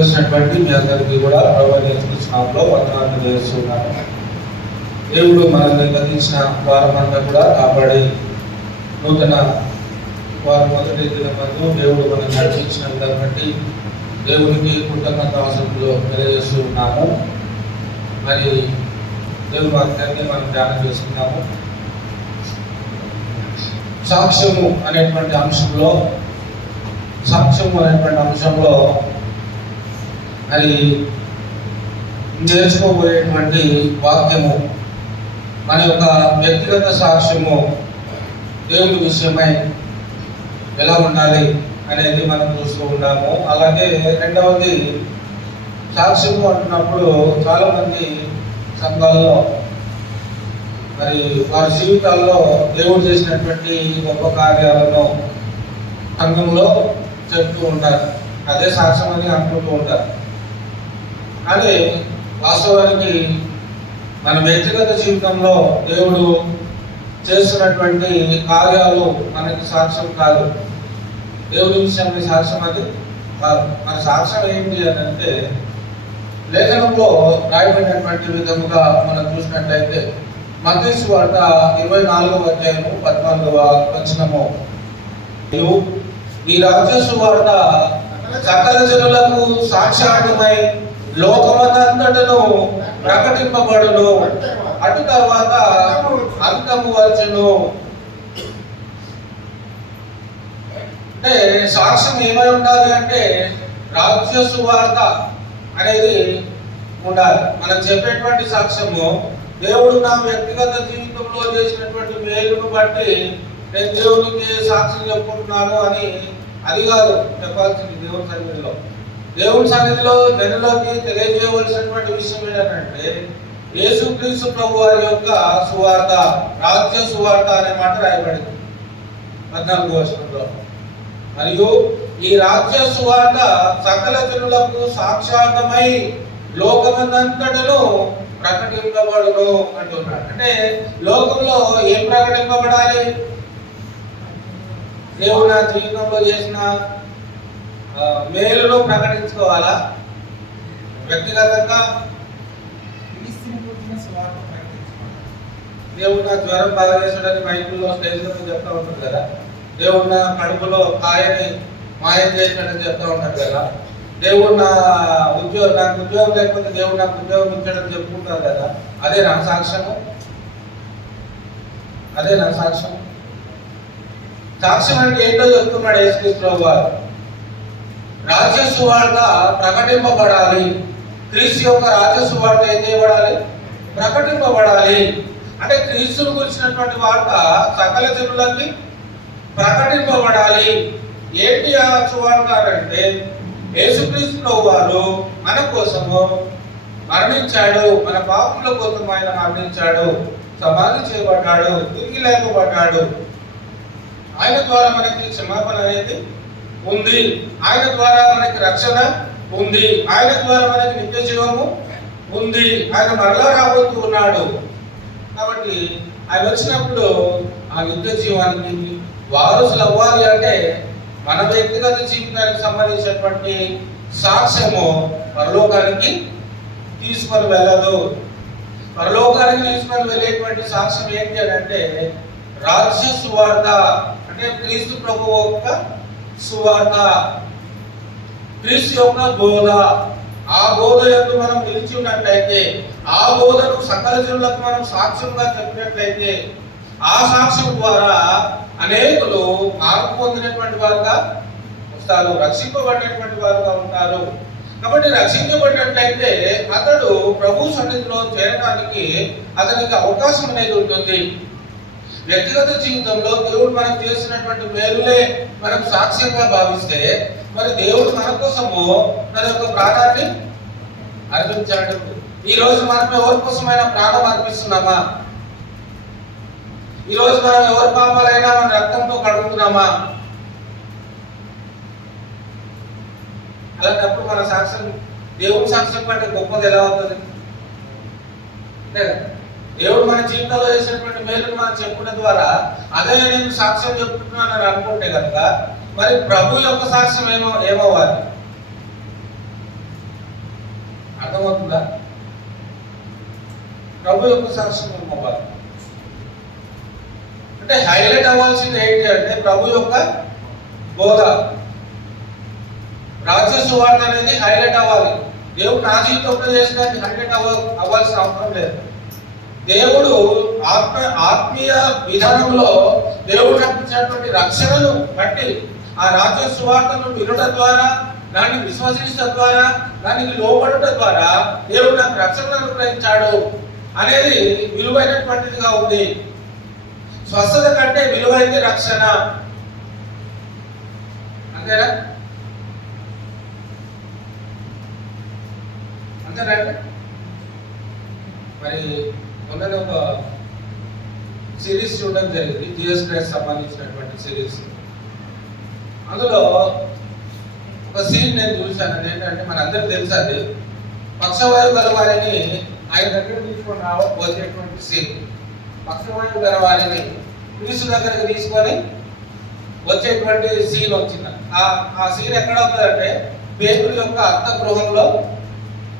వచ్చినటువంటి మీ అందరికీ కూడా ప్రభువైన యేసు నామములో వందనాలు తెలియజేస్తున్నాను. దేవుడు మనల్ని గతించిన వారమంతా కూడా కాపాడి నూతన వారు మొదటి దినమందు దేవుడు మనల్ని నడిపించిన విధానం బట్టి దేవునికి కృతజ్ఞతాస్తుతులు తెలియజేస్తూ ఉన్నాము. మరి దేవుని వాక్యాన్ని మనం ధ్యానం చేసుకున్నాము. సాక్ష్యము అనేటువంటి అంశంలో మరి నేర్చుకోబోయేటువంటి వాక్యము మన యొక్క వ్యక్తిగత సాక్ష్యము దేవుని విషయమై ఎలా ఉండాలి అనేది మనం చూస్తూ ఉన్నాము. అలాగే రెండవది, సాక్ష్యము అంటున్నప్పుడు చాలామంది సంఘాల్లో మరి వారి జీవితాల్లో దేవుడు చేసినటువంటి గొప్ప కార్యాలను సంఘంలో చెప్తూ ఉంటారు, అదే సాక్ష్యం అని అనుకుంటూ ఉంటారు. కానీ వాస్తవానికి మన వ్యక్తిగత జీవితంలో దేవుడు చేస్తున్నటువంటి కార్యాలు మనకి సాక్ష్యం కాదు, దేవుడి విషయాన్ని సాక్ష్యం అది కాదు. మన సాక్ష్యం ఏంటి అని అంటే, లేఖనంలో రాయబడినటువంటి విధముగా మనం చూసినట్లయితే మత్తయి సువార్త 24వ అధ్యాయము 14వ వచనము, ఈ రాజ్య సువార్త సకల జనులకు సాక్షాత్మై లోకమంతటను ప్రకటింపబడును, అటు తర్వాత అంతము వచ్చును. అంటే సాక్ష్యం ఏమై ఉండాలి అంటే రాజ్య సువార్త అనేది ఉండాలి. మనం చెప్పేటువంటి సాక్ష్యము దేవుడు నా వ్యక్తిగత జీవితంలో చేసినటువంటి మేలును బట్టి నేను దేవునికి సాక్ష్యం చెప్పుకుంటున్నాను అని అది కాదు చెప్పాల్సింది. దేవుని సన్నిధిలో జనులకి తెలియజేయవలసినటువంటి విషయం ఏంటంటే యేసుక్రీస్తు ప్రభు వారి యొక్క సువార్త, రాజ్య సువార్త అనే మాట రాయబడింది 14వ వచనంలో. మరియు ఈ రాజ్య సువార్త సకల జనులకు సాక్షాత్మై లోకమంతటను ప్రకటింపబడును అంటున్నాడు. అంటే లోకంలో ఏం ప్రకటింపబడాలి? దేవుడు నా జీవితంలో చేసిన మేలును ప్రకటించుకోవాలా? వ్యక్తిగతంగా దేవుడు నా జ్వరం బాగా చేసాడని మైకుల్లో స్టేజ్ మీద చెప్తా ఉంటారు కదా, దేవుడు నా కడుపులో కాయని మాయం చేసినట్టు చెప్తా ఉంటారు కదా, దేవుడు నాకు ఉద్యోగం లేకపోతే దేవుడు నాకు ఉద్యోగం ఇచ్చాడని చెప్పుకుంటారు కదా, అదే నా సాక్ష్యము. సాక్ష్యం అంటే ఏంటో చెప్తున్నాడు యేసుక్రీస్తు వారు. రాజ్య సువార్త ప్రకటింపబడాలి. క్రీస్తు యొక్క రాజ్య సువార్త ఏం చేయబడాలి? ప్రకటింపబడాలి. అంటే క్రీస్తును గురించినటువంటి వార్త సకల జనులకి ప్రకటింపబడాలి. ఏంటి ఆ సువార్త అంటే, యేసుక్రీస్తు వారు మన కోసము మరణించాడు, మన పాపుల కోసం ఆయన మరణించాడు, సమాధి చేయబడ్డాడు, తిరిగి లేపబడ్డాడు. ఆయన ద్వారా మనకి క్షమాపణ అనేది ఉంది, ఆయన ద్వారా మనకి రక్షణ ఉంది, ఆయన ద్వారా మనకి నిత్య జీవము ఉంది, ఆయన మరలా రాబోతూ ఉన్నాడు. కాబట్టి ఆయన వచ్చినప్పుడు ఆ నిత్య జీవానికి వారసులు అవ్వాలి అంటే మన వ్యక్తిగత జీవితానికి సంబంధించినటువంటి సాక్ష్యము పరలోకానికి తీసుకొని వెళ్ళదు. పరలోకానికి తీసుకొని వెళ్ళేటువంటి సాక్ష్యం ఏంటి అని అంటే రాజ్య సువార్త, అంటే క్రీస్తు ప్రభు యొక్క సువార్త, క్రీస్తు యొక్క బోధ. ఆ బోధ యందు మనం నిలిచి ఉన్నట్లయితే, ఆ బోధను సకల జనులకు మనం సాక్ష్యంగా చెప్పినట్లయితే, ఆ సాక్ష్యం ద్వారా అనేకులు మార్పు పొందినటువంటి వారుగా వస్తారు, రక్షింపబడినటువంటి వారుగా ఉంటారు. కాబట్టి రక్షించబడినట్లయితే అతడు ప్రభు సన్నిధిలో చేరడానికి అతనికి అవకాశం అనేది ఉంటుంది. వ్యక్తిగత జీవితంలో దేవుడు మనకు చేసినటువంటి మేలులే మనం సాక్ష్యంగా భావిస్తే, మరి దేవుడు మన కోసము తన యొక్క ప్రాణాన్ని అర్పించాడు. ఈ రోజు మనం ఎవరి కోసమైనా ప్రాణం అర్పిస్తున్నామా? ఈ రోజు మనం ఎవరి పాపాలైనా మన రక్తంతో కడుగుతున్నామా? అలాంటప్పుడు మన సాక్ష్యం దేవుని సాక్ష్యం కంటే గొప్పది ఎలా అవుతుంది? దేవుడు మన జీవితంలో చేసినటువంటి మేలును మనం చెప్పుకున్న ద్వారా అదే నేను సాక్ష్యం చెప్తున్నానని అనుకుంటే కనుక మరి ప్రభు యొక్క సాక్ష్యం ఏమవ్వాలి? అర్థమవుతుందా? ప్రభు యొక్క సాక్ష్యం ఇవ్వాలి అంటే హైలైట్ అవ్వాల్సింది ఏంటి అంటే ప్రభు యొక్క బోధ, రాజ్య సువార్త అనేది హైలైట్ అవ్వాలి. దేవుడు నా జీవితంలో చేసినది హైలైట్ అవ్వాల్సిన అవసరం లేదు. దేవుడు ఆత్మీయ విధానంలో దేవుడు రక్షించినటువంటి రక్షణను బట్టి ఆ రాజ్య సువార్తను వినడం ద్వారా, దాన్ని విశ్వసించడం ద్వారా, దానికి లోబడటం ద్వారా దేవుడు నాకు రక్షణను అనుగ్రహించాడు అనేది విలువైనటువంటిదిగా ఉంది. స్వస్థత కంటే విలువైంది రక్షణ. అంతేనా? అంతేనండి. మరి మొన్న ఒక సిరీస్ చూడడం జరిగింది, జీసస్ క్రైస్ట్ సంబంధించినటువంటి సిరీస్. అందులో ఒక సీన్ నేను చూశాను. ఏంటంటే మనందరికీ తెలుసు, అది పక్షవాయువు గల వారిని ఆయన దగ్గర తీసుకొని వచ్చేటువంటి సీన్. పక్షవాయువు గల వారిని క్రీస్తు దగ్గరికి తీసుకొని వచ్చేటువంటి సీన్ వచ్చింది. ఆ సీన్ ఎక్కడ అవుతుందంటే పేతురు యొక్క అర్థ గృహంలో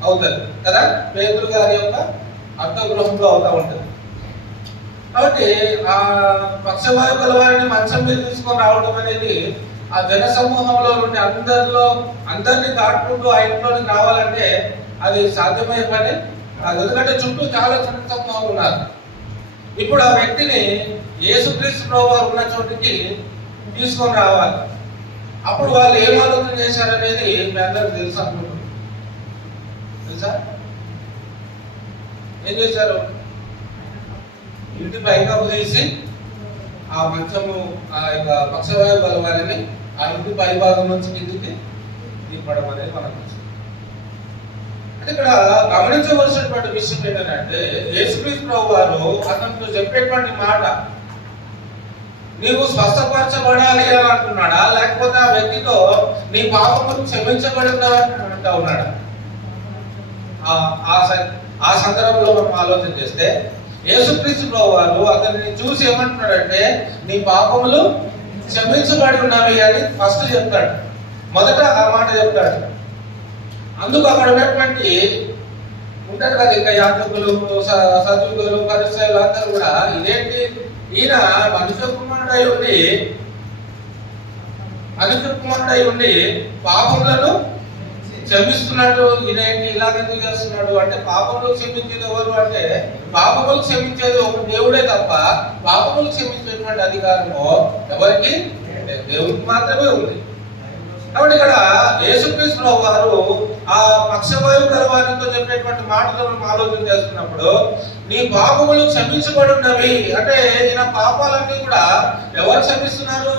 అవుతుంది కదా. పేతురు గారి యొక్క అర్థ గృహంలో అవుతా ఉంటుంది. కాబట్టి ఆ పక్షవాయు గల వారిని మంచం మీద తీసుకొని రావడం అనేది ఆ జన సమూహంలో నుండి అందరినీ దాటుకుంటూ ఆ ఇంట్లోకి రావాలంటే అది సాధ్యమయ్యే పని. ఎందుకంటే చుట్టూ చాలా జన సమూహం ఉన్నారు. ఇప్పుడు ఆ వ్యక్తిని యేసుక్రీస్తు ప్రభువు ఉన్న చోటికి తీసుకొని రావాలి. అప్పుడు వాళ్ళు ఏం ఆలోచన చేశారనేది మీ అందరికి తెలుసు అనుకుంటున్నారు. తెలుసా ఏం చేశారు? ఇంటి పైగా తీసి ఆ మంచము ఆ యొక్క పక్షవాయు గల వారిని ఆ ఇంటి పై భాగం నుంచి కిందికి దింపడం అనేది మనకు తెలుసు. అంటే ఇక్కడ గమనించవలసినటువంటి విషయం ఏంటంటే యేసుక్రీస్తు ప్రభువు వారు అతనితో చెప్పేటువంటి మాట, నీవు స్వస్థపరచబడాలి అని అంటున్నాడా, లేకపోతే ఆ వ్యక్తితో నీ పాపములు క్షమించబడిందా అంటా ఉన్నాడా? ఆ సందర్భంలో మనం ఆలోచన చేస్తే యేసుక్రీస్తు ప్రభువు వారు అతన్ని చూసి ఏమంటున్నాడంటే నీ పాపములు క్షమించబడి ఉన్నవి అని ఫస్ట్ చెప్తాడు. మొదట ఆ మాట చెప్తాడు. అందుకు అక్కడ ఉన్నటువంటి ఉంటారు కదా ఇంకా యాజకులు, సదుకులు, పరిసయులు అందరూ కూడా ఇదేంటి, ఈయన మనుష్య కుమారుడై ఉండి పాపములను క్షమిస్తున్నాడు, ఇదేంటి ఇలాగెందుకు చేస్తున్నాడు అంటే, పాపములు క్షమించేది ఎవరు అంటే పాపములు క్షమించేది ఒక దేవుడే తప్ప పాపములు క్షమించేటువంటి అధికారము ఎవరికి? దేవుడికి మాత్రమే ఉంది. కాబట్టి ఇక్కడ యేసుక్రీస్తు వారు ఆ పక్షవాయు గల వారితో చెప్పేటువంటి మాటలను ఆలోచన చేస్తున్నప్పుడు నీ పాపములు క్షమించబడి ఉన్నవి అంటే ఈయన పాపాలన్నీ కూడా ఎవరు క్షమిస్తున్నారు?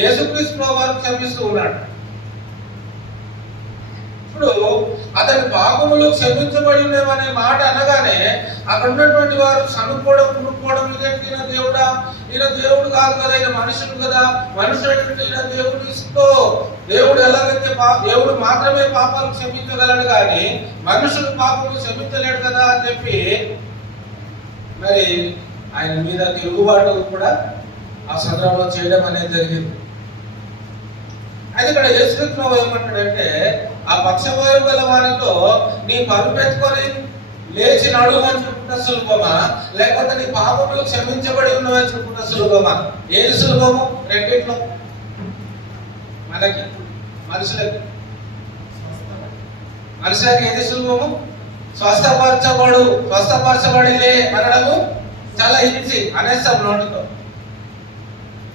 యేసుక్రీస్తు వారు క్షమిస్తూ ఉన్నాడు. ఇప్పుడు అతని పాపములు క్షమించబడి ఉన్నవనే మాట అనగానే అక్కడ ఉన్నటువంటి వారు చనుకోవడం ఈయన దేవుడా, ఈయన దేవుడు కాదు కదా, ఈయన మనుషుడు కదా, మనుషుడు ఈయన దేవుడు ఇస్తూ దేవుడు ఎలాగైతే దేవుడు మాత్రమే పాపాలు క్షమించగలడు కానీ మనుషులు పాపములు క్షమించలేడు కదా అని చెప్పి మరి ఆయన మీద తిరుగుబాటు కూడా ఆ సందర్భంలో చేయడం అనేది జరిగింది. అయితే ఇక్కడ యేసుక్రీస్తు ఏమంటాడంటే ఆ పక్షవాయువు గల వారితో నీ పరుపెత్తుకొని లేచి నడువు అని చెప్పుకుంటా సులభమా, లేకపోతే నీ పాపములు క్షమించబడి ఉన్నవని చెప్పుకుంటా సులభమా? ఏది సులభము? రెండిట్లో మనకి మనుషులకి ఏది సులభము? స్వస్థపరచబడిలే అనడము చాలా ఈజీ, అనేస్తాం నోటితో.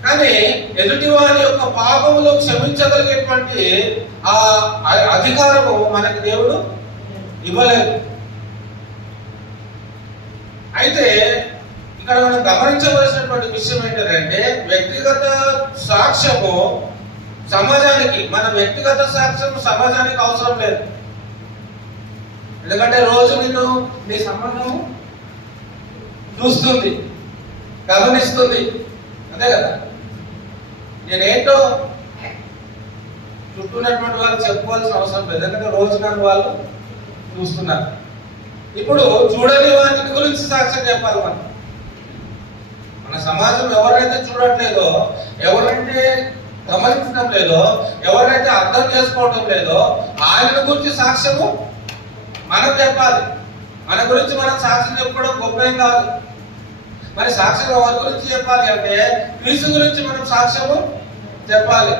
కానీ ఎదుటి వారి యొక్క పాపములు క్షమించగలిగేటువంటి ఆ అధికారము మనకి దేవుడు ఇవ్వలేదు. అయితే ఇక్కడ మనం గమనించవలసినటువంటి విషయం ఏంటంటే వ్యక్తిగత సాక్ష్యము సమాజానికి, మన వ్యక్తిగత సాక్ష్యం సమాజానికి అవసరం లేదు. ఎందుకంటే రోజు నీ సమాజం చూస్తుంది, గమనిస్తుంది, అంతే కదా. నేనేంటో చుట్టూ ఉన్నటువంటి వాళ్ళు చెప్పుకోవాల్సిన అవసరం లేదు, ఎందుకంటే రోజు నన్ను వాళ్ళు చూస్తున్నారు. ఇప్పుడు చూడని వాటి గురించి సాక్ష్యం చెప్పాలి. మన సమాజం ఎవరైతే చూడట్లేదో, ఎవరైతే గమనించడం లేదో, ఎవరైతే అర్థం చేసుకోవడం లేదో ఆయన గురించి సాక్ష్యము మనం చెప్పాలి. మన గురించి మనం సాక్ష్యం చెప్పుకోవడం గొప్పేం కాదు. మరి సాక్ష్యం వారి గురించి చెప్పాలి అంటే క్రీస్తు గురించి మనం సాక్ష్యము చెప్పాలి.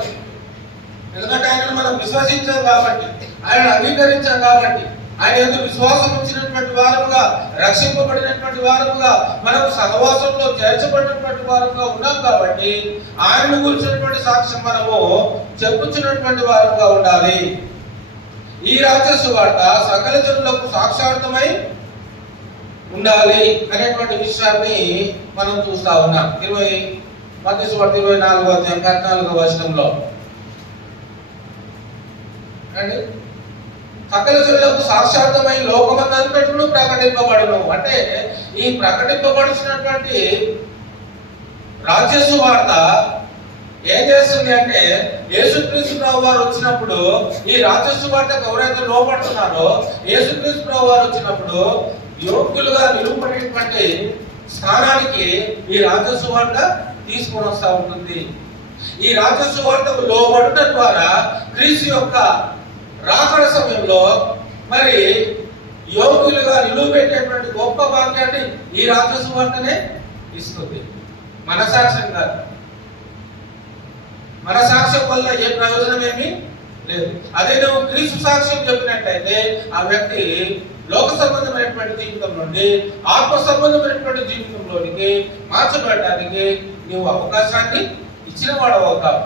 ఎందుకంటే ఆయనను మనం విశ్వసించాం కాబట్టి, ఆయన అంగీకరించాం కాబట్టి, ఆయన ఎందుకు విశ్వాసం ఉంచినటువంటి వారముగా, రక్షింపబడినటువంటి వారముగా, మనకు సహవాసంలో చేర్చబడినటువంటి వారముగా ఉన్నాం కాబట్టి ఆయనను గురించినటువంటి సాక్ష్యం మనము చెప్పుచున్నటువంటి వారముగా ఉండాలి. ఈ రాజ్య సువార్త సకల జనులకు సాక్షార్థమై ఉండాలి అనేటువంటి విషయాన్ని మనం చూస్తా ఉన్నాం. మత్తయి సువార్త 24వ అధ్యాయం 14వ వచనంలో అండి, సకల జనులకు సాక్షార్థమై లోకమందంతటను ప్రకటింపబడును. అంటే ఈ ప్రకటింపబడుతున్నటువంటి రాజ్య సువార్త ఏం చేస్తుంది అంటే, యేసుక్రీస్తు ప్రభు వారు వచ్చినప్పుడు ఈ రాజ్య సువార్తకు ఎవరైతే లోపడుతున్నారో, యేసుక్రీస్తు ప్రభు వారు వచ్చినప్పుడు యోగ్యులుగా నిలుపబడినటువంటి స్థానానికి ఈ రాజ్య సువార్త తీసుకొని వస్తూ ఉంటుంది. ఈ రాజ్య సువార్తకు లోబడటం ద్వారా క్రీస్తు యొక్క రాకడ సమయంలో మరి యోగ్యులుగా నిలువబెట్టేటువంటి గొప్ప భాగ్యాన్ని ఈ రాజ్య సువార్తనే ఇస్తుంది. మన సాక్ష్యం కాదు. మన సాక్ష్యం వల్ల ఏ ప్రయోజనం ఏమీ లేదు. అదే నువ్వు క్రీస్తు సాక్ష్యం చెప్పినట్టయితే ఆ వ్యక్తి లోక సంబంధమైనటువంటి జీవితం నుండి ఆత్మ సంబంధమైనటువంటి జీవితంలోనికి మార్చబడడానికి నీవు అవకాశాన్ని ఇచ్చిన వాడవుతావు.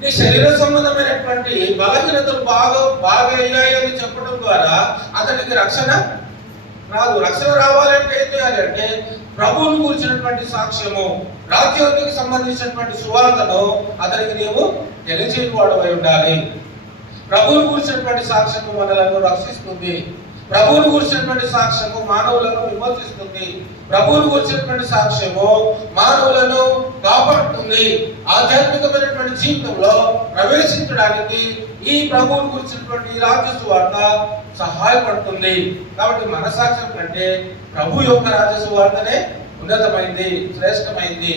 నీ శరీర సంబంధమైనటువంటి బలహీనతలు బాగా అయ్యాయని చెప్పడం ద్వారా అతనికి రక్షణ రాదు. రక్షణ రావాలంటే ఏం చేయాలంటే ప్రభువును కూర్చున్నటువంటి సాక్ష్యము, రాజ్యానికి సంబంధించినటువంటి సువార్తను అతనికి నీవు తెలియజేయవాడవై ఉండాలి. ప్రభువును కూర్చున్నటువంటి సాక్ష్యము మనలను రక్షిస్తుంది. ప్రభువును కూర్చున్నటువంటి సాక్ష్యము మానవులను విమోచిస్తుంది. ప్రభువును కూర్చున్నటువంటి సాక్ష్యము మానవులను కాపాడుతుంది. ఆధ్యాత్మికమైనటువంటి జీవితంలో ప్రవేశించడానికి ఈ ప్రభువును కూర్చున్నటువంటి రాజ్య సువార్త సహాయపడుతుంది. కాబట్టి మన సాక్ష్యం కంటే ప్రభు యొక్క రాజ్య సువార్తనే ఉన్నతమైంది, శ్రేష్టమైంది.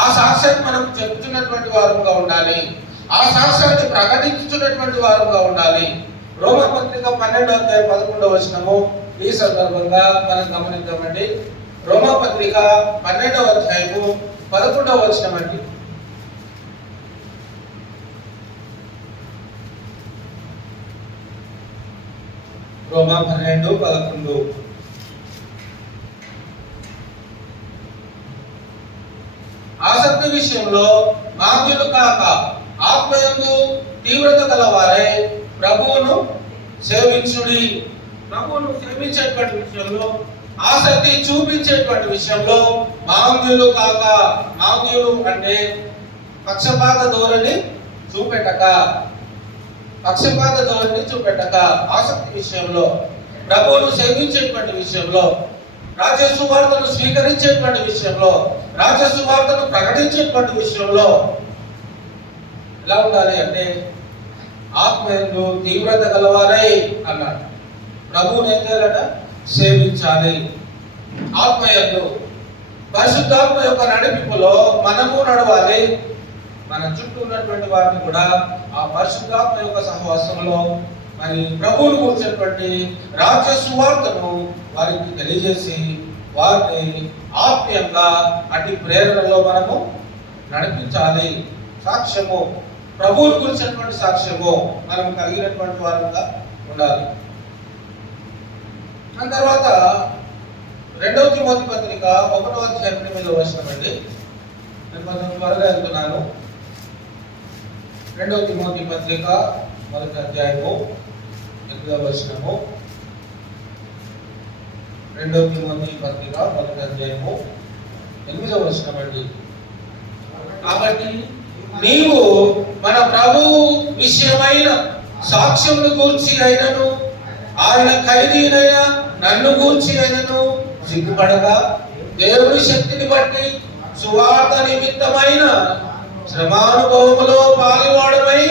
ఆ సాక్ష్యాన్ని మనం చెబుతున్నటువంటి వారుగా ఉండాలి. ఆ సాక్ష్యాన్ని ప్రకటించుతున్నటువంటి వారుగా ఉండాలి. రోమపత్రిక 12వ అధ్యాయం 11వ వచనము ఈ సందర్భంగా మనం గమనిద్దామండి. రోమపత్రిక 12వ అధ్యాయము 11వ వచనం అండి. రోమా 12:11. ఆసక్తి విషయంలో మాంద్యులు కాక ఆత్మయందు తీవ్రత గలవారై ప్రభువును సేవించుడి. ప్రభువును సేవించేటువంటి విషయంలో, ఆసక్తి చూపించేటువంటి విషయంలో మాంద్యులు కాక, మాంద్యులు అంటే పక్షపాత ధోరణి చూపెట్టక, ఆసక్తి విషయంలో, ప్రభువును సేవించేటువంటి విషయంలో, రాజ్య సువార్తను స్వీకరించేటువంటి విషయంలో, రాజ్య సువార్తను ప్రకటించేటువంటి విషయంలో ఎలా ఉండాలి అంటే ఆత్మయందు తీవ్రత గలవారై అన్నాడు. ప్రభువుని ఏం చేయాలట? సేవించాలి. ఆత్మయందు పరిశుద్ధాత్మ యొక్క నడిపింపులో మనము నడవాలి. మన చుట్టూ ఉన్నటువంటి వారిని కూడా ఆ పరిశుద్ధాత్మ యొక్క సహవాసంలో మరి ప్రభువును కూర్చున్నటువంటి రాజ్య సువార్తను వారికి తెలియజేసి వారిని ఆత్మీయంగా అట్టి ప్రేరణలో మనము నడిపించాలి. సాక్ష్యము, ప్రభువును గురించినటువంటి సాక్ష్యము మనం కలిగినటువంటి వారుగా ఉండాలి. ఆ తర్వాత 2వ తిమోతి పత్రిక 1వ అధ్యాయం 8వ వచనం అండి. నేను కొంచెం త్వరగా వెళ్తున్నాను. 2వ తిమోతి పత్రిక 1వ అధ్యాయము 8వ వచనము. 2వ తిమోతి పత్రిక 1వ అధ్యాయము 8వ వచనం అండి. కాబట్టి నీవు మన ప్రభు విషయమైన సాక్ష్యమును గూర్చి అయినను, ఆయన ఖైదీనైన నన్ను గూర్చి అయినను సిగ్గుపడగా దేవుని శక్తిని బట్టి సువార్త నిమిత్తమైన శ్రమానుభవములో పాలివాడవై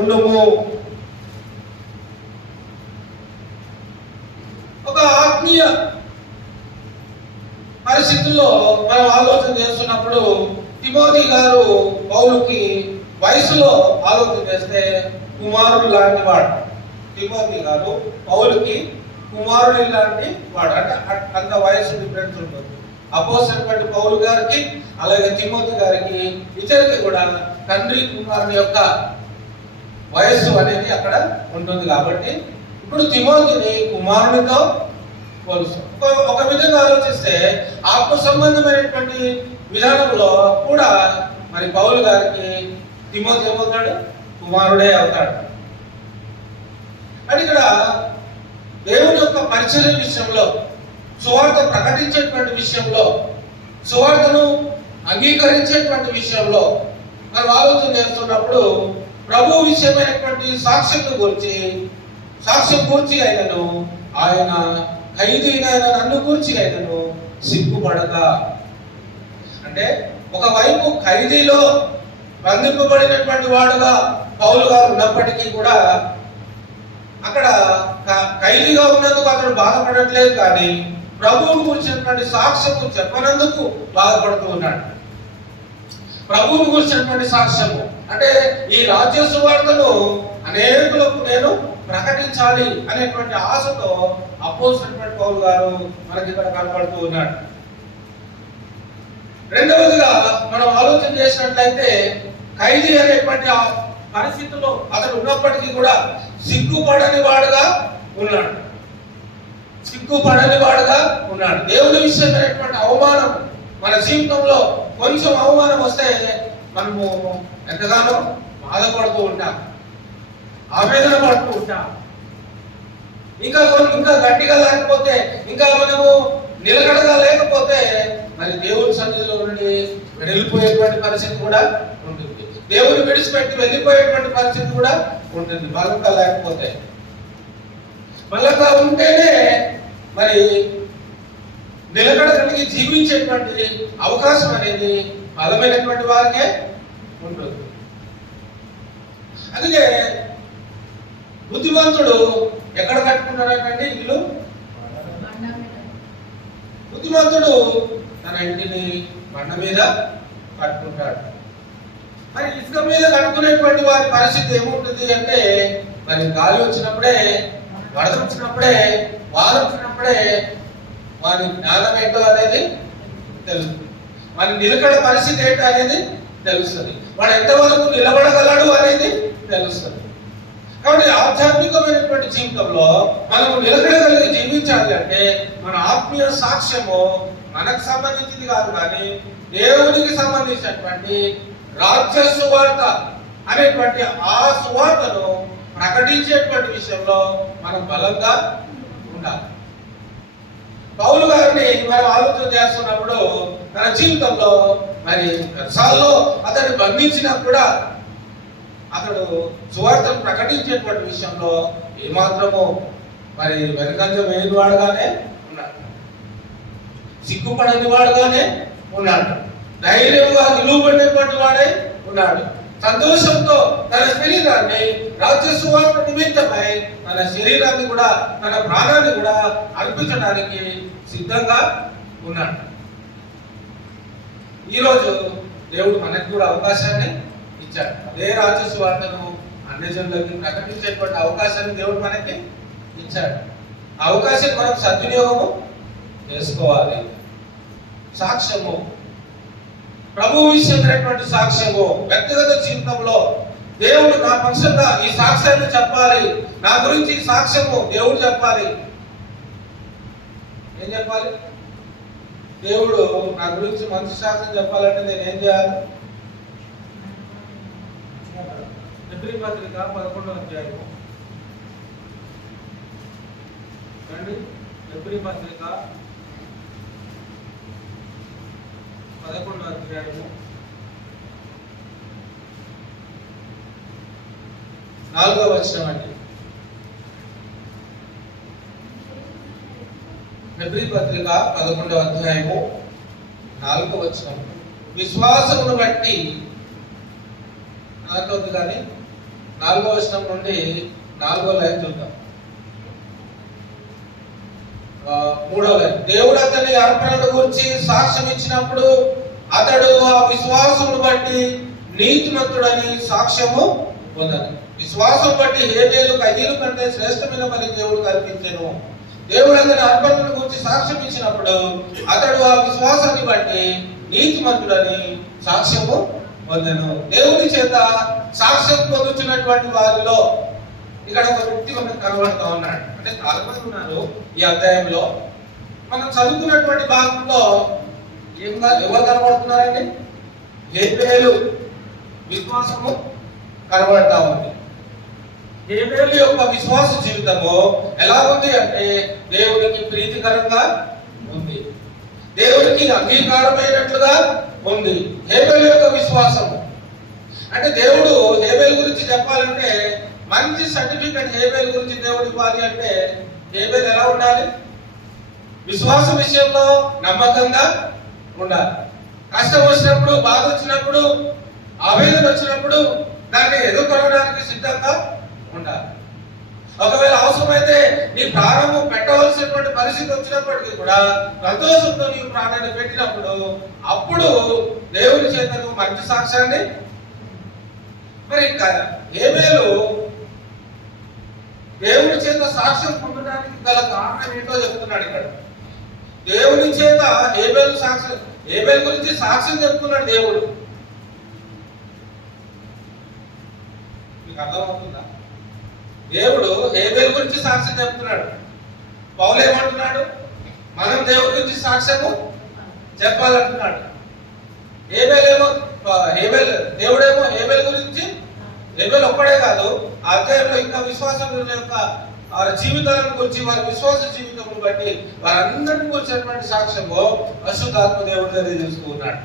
ఉండుము. ఒక ఆత్మీయ పరిస్థితుల్లో మనం ఆలోచన చేస్తున్నప్పుడు తిమోతి గారు పౌలుకి వయసులో ఆలోచన చేస్తే కుమారుడు లాంటి వాడు. తిమోతి గారు పౌలుకి కుమారుడు లాంటి వాడు. అంటే అంత వయసు డిఫరెన్స్ ఉంటుంది. అపోస్తలుడైన పౌలు గారికి అలాగే తిమోతి గారికి ఇద్దరికి కూడా తండ్రి కుమారుని యొక్క వయస్సు అనేది అక్కడ ఉంటుంది. కాబట్టి ఇప్పుడు తిమోతిని కుమారునితో పోలుస్తాం. ఒక విధంగా ఆలోచిస్తే ఆత్మ సంబంధమైనటువంటి విధానంలో కూడా మరి పౌలు గారికి తిమోతి ఏమవుతాడు? కుమారుడే అవుతాడు. అంటే ఇక్కడ దేవుని యొక్క పరిచర్య విషయంలో, సువార్త ప్రకటించేటువంటి విషయంలో, సువార్తను అంగీకరించేటువంటి విషయంలో మనం ఆలోచన చేస్తున్నప్పుడు ప్రభు విషయమైనటువంటి సాక్ష్యం కూర్చి అయినను ఆయన ఖైదీనైన నన్ను కూర్చి అయినను సిగ్గుపడక. అంటే ఒకవైపు ఖైదీలో బంధింపబడినటువంటి వాడుగా పౌలు గారు ఉన్నప్పటికీ కూడా అక్కడ ఖైదీగా ఉన్నందుకు అతడు బాధపడట్లేదు, కానీ ప్రభువును గురించినటువంటి సాక్ష్యము చెప్పనందుకు బాధపడుతూ ఉన్నాడు. ప్రభువును గురించినటువంటి సాక్ష్యము అంటే ఈ రాజ్య సువార్తను అనేకులకు నేను ప్రకటించాలి అనేటువంటి ఆశతో అపోస్తలుడైన పౌలు గారు మనకి ఇక్కడ కనబడుతూ ఉన్నాడు. రెండవదిగా మనం ఆలోచన చేసినట్లయితే ఖైదీ అనేటువంటి ఆ పరిస్థితుల్లో అతడు ఉన్నప్పటికీ కూడా సిగ్గుపడని వాడుగా ఉన్నాడు. దేవుని విషయమైనటువంటి అవమానం మన జీవితంలో కొంచెం అవమానం వస్తే మనము ఎంతగానో బాధపడుతూ ఉంటాం, ఆవేదన పడుతూ ఉంటాం. ఇంకా గట్టిగా లేకపోతే, ఇంకా మనము నిలకడగా లేకపోతే మరి దేవుని సన్నిధిలో నుండి వెళ్ళిపోయేటువంటి పరిస్థితి కూడా ఉంటుంది. దేవుని విడిచిపెట్టి వెళ్ళిపోయేటువంటి పరిస్థితి కూడా ఉంటుంది. బలంగా లేకపోతే, బలంగా ఉంటేనే మరి నిలకడ కలిగి జీవించేటువంటి అవకాశం అనేది బలమైనటువంటి వారికే ఉంటుంది. అందుకే బుద్ధిమంతుడు ఎక్కడ కట్టుకుంటాడంటే ఇల్లు, బుద్ధిమంతుడు తన ఇంటిని బండ మీద కట్టుకుంటాడు. మరి ఇసుక మీద కట్టుకునేటువంటి వారి పరిస్థితి ఏముంటుంది అంటే మరి గాలి వచ్చినప్పుడే, వరద వచ్చినప్పుడే, వారు వచ్చినప్పుడే వారి జ్ఞానం ఏంటో అనేది తెలుస్తుంది. వారి నిలకడ పరిస్థితి ఏంటో అనేది తెలుస్తుంది. వాడు ఎంతవరకు నిలబడగలడు అనేది తెలుస్తుంది. కాబట్టి ఆధ్యాత్మికమైనటువంటి జీవితంలో మనము నిలకడగలిగి జీవించాలి అంటే మన ఆత్మీయ సాక్ష్యము మనకు సంబంధించింది కాదు, కానీ దేవునికి సంబంధించినటువంటి రాజ్య సువార్త అనేటువంటి ఆ సువార్తను ప్రకటించేటువంటి విషయంలో మనం బలంగా ఉండాలి. పౌలు గారిని మనం ఆలోచన చేస్తున్నప్పుడు తన జీవితంలో మరి కర్సాల్లో అతన్ని బంధించినా కూడా అతడు సువార్తను ప్రకటించేటువంటి విషయంలో ఏమాత్రము మరి వెనకంజ వేయని వాడుగానే ఉన్నాడు, సిగ్గుపడని వాడుగానే ఉన్నాడు, ధైర్యంగా నిలువబడినటువంటి వాడే ఉన్నాడు. సంతోషంతో తన శరీరాన్ని రాజ్య సువార్త నిమిత్తమై తన శరీరాన్ని కూడా తన ప్రాణాన్ని కూడా అర్పించడానికి సిద్ధంగా ఉన్నాడు. ఈరోజు దేవుడు మనకు కూడా అవకాశాన్ని ఇచ్చాడు. అదే రాజ్య సువార్తను అన్ని జనులకి ప్రకటించేటువంటి అవకాశాన్ని దేవుడు మనకి ఇచ్చాడు. ఆ అవకాశాన్ని మనం సద్వినియోగము చేసుకోవాలి. సాక్ష్యము, ప్రభు విషయమైనటువంటి సాక్ష్యము, వ్యక్తిగత జీవితంలో దేవుడు నా పక్షంగా ఈ సాక్ష్యాన్ని చెప్పాలి, నా గురించి ఈ సాక్ష్యము దేవుడు చెప్పాలి. ఏం చెప్పాలి? దేవుడు నా గురించి మంచి సాక్ష్యం చెప్పాలంటే నేను ఏం చేయాలి? హెబ్రీ పత్రిక 11వ అధ్యాయము, హెబ్రీ పత్రిక 11వ అధ్యాయము 4వ వచనం అండి. హెబ్రీ పత్రిక 11వ అధ్యాయము 4వ వచనం. విశ్వాసమును బట్టి నాతోది కానీ 4వ వచనం నుండి 4వ లైన్ చూద్దాం. 3వ లైన్. దేవుడు అతని అర్పణను గురించి సాక్ష్యం ఇచ్చినప్పుడు అతడు ఆ విశ్వాసమును బట్టి నీతిమంతుడని సాక్ష్యము పొందాలి. విశ్వాసం బట్టి హేబేలు కయీను కంటే శ్రేష్టమైన బలి దేవుడు కల్పించెను. దేవుడు అతని అర్పణను గురించి సాక్ష్యం ఇచ్చినప్పుడు అతడు ఆ విశ్వాసాన్ని బట్టి నీతిమంతుడని సాక్ష్యము పొందెను. దేవుని చేత సాక్ష్యం పొందుతున్నటువంటి వారిలో ఇక్కడ ఒక వ్యక్తి మనకు కనబడుతూ ఉన్నాడు. అంటే చాలా మంది ఉన్నారు ఈ అధ్యాయంలో. మనం చదువుకున్నటువంటి భాగంలో ఎవరు కనబడుతున్నారండి? హేబేలు విశ్వాసము కనబడతా ఉంది. హేబేలు యొక్క విశ్వాస జీవితము ఎలా ఉంది అంటే దేవునికి ప్రీతికరంగా ఉంది, దేవునికి అంగీకారమైనట్లుగా ఉంది. హేబేలు యొక్క విశ్వాసము అంటే దేవుడు హేబేలు గురించి చెప్పాలంటే మంచి సర్టిఫికెట్ హేబేలు గురించి దేవుడు ఇవ్వాలి అంటే హేబేలు ఎలా ఉండాలి? విశ్వాస విషయంలో నమ్మకంగా ఉండాలి. కష్టం వచ్చినప్పుడు, బాధ వచ్చినప్పుడు, ఆవేదన వచ్చినప్పుడు దాన్ని ఎదుర్కొనడానికి సిద్ధంగా ఉండాలి. ఒకవేళ అవసరమైతే నీ ప్రాణము పెట్టవలసినటువంటి పరిస్థితి వచ్చినప్పటికీ కూడా సంతోషంతో నీ ప్రాణాన్ని పెట్టినప్పుడు అప్పుడు దేవుని చేత నువ్వు మంచి సాక్ష్యాన్ని మరి హేబేలు దేవుని చేత సాక్ష్యం పొందడానికి గల కారణం ఏంటో చెప్తున్నాడు ఇక్కడ. దేవుని చేత హేబేలు గురించి సాక్ష్యం చెప్తున్నాడు దేవుడు. మీకు అర్థమవుతుందా? దేవుడు హేబేలు గురించి సాక్ష్యం చెప్తున్నాడు. పౌలు ఏమంటున్నాడు? మనం దేవుడి గురించి సాక్ష్యము చెప్పాలంటున్నాడు. దేవుడేమో హేబేలు గురించి, హేబేలు ఒక్కడే కాదు ఆ అధ్యాయంలో ఇంకా విశ్వాసం యొక్క వారి జీవితాలను గురించి, వారి విశ్వాస జీవితం బట్టి వారందరిని గురించినటువంటి సాక్ష్యము పరిశుద్ధాత్మ దేవుడు తెలియజేస్తూ ఉన్నాడు.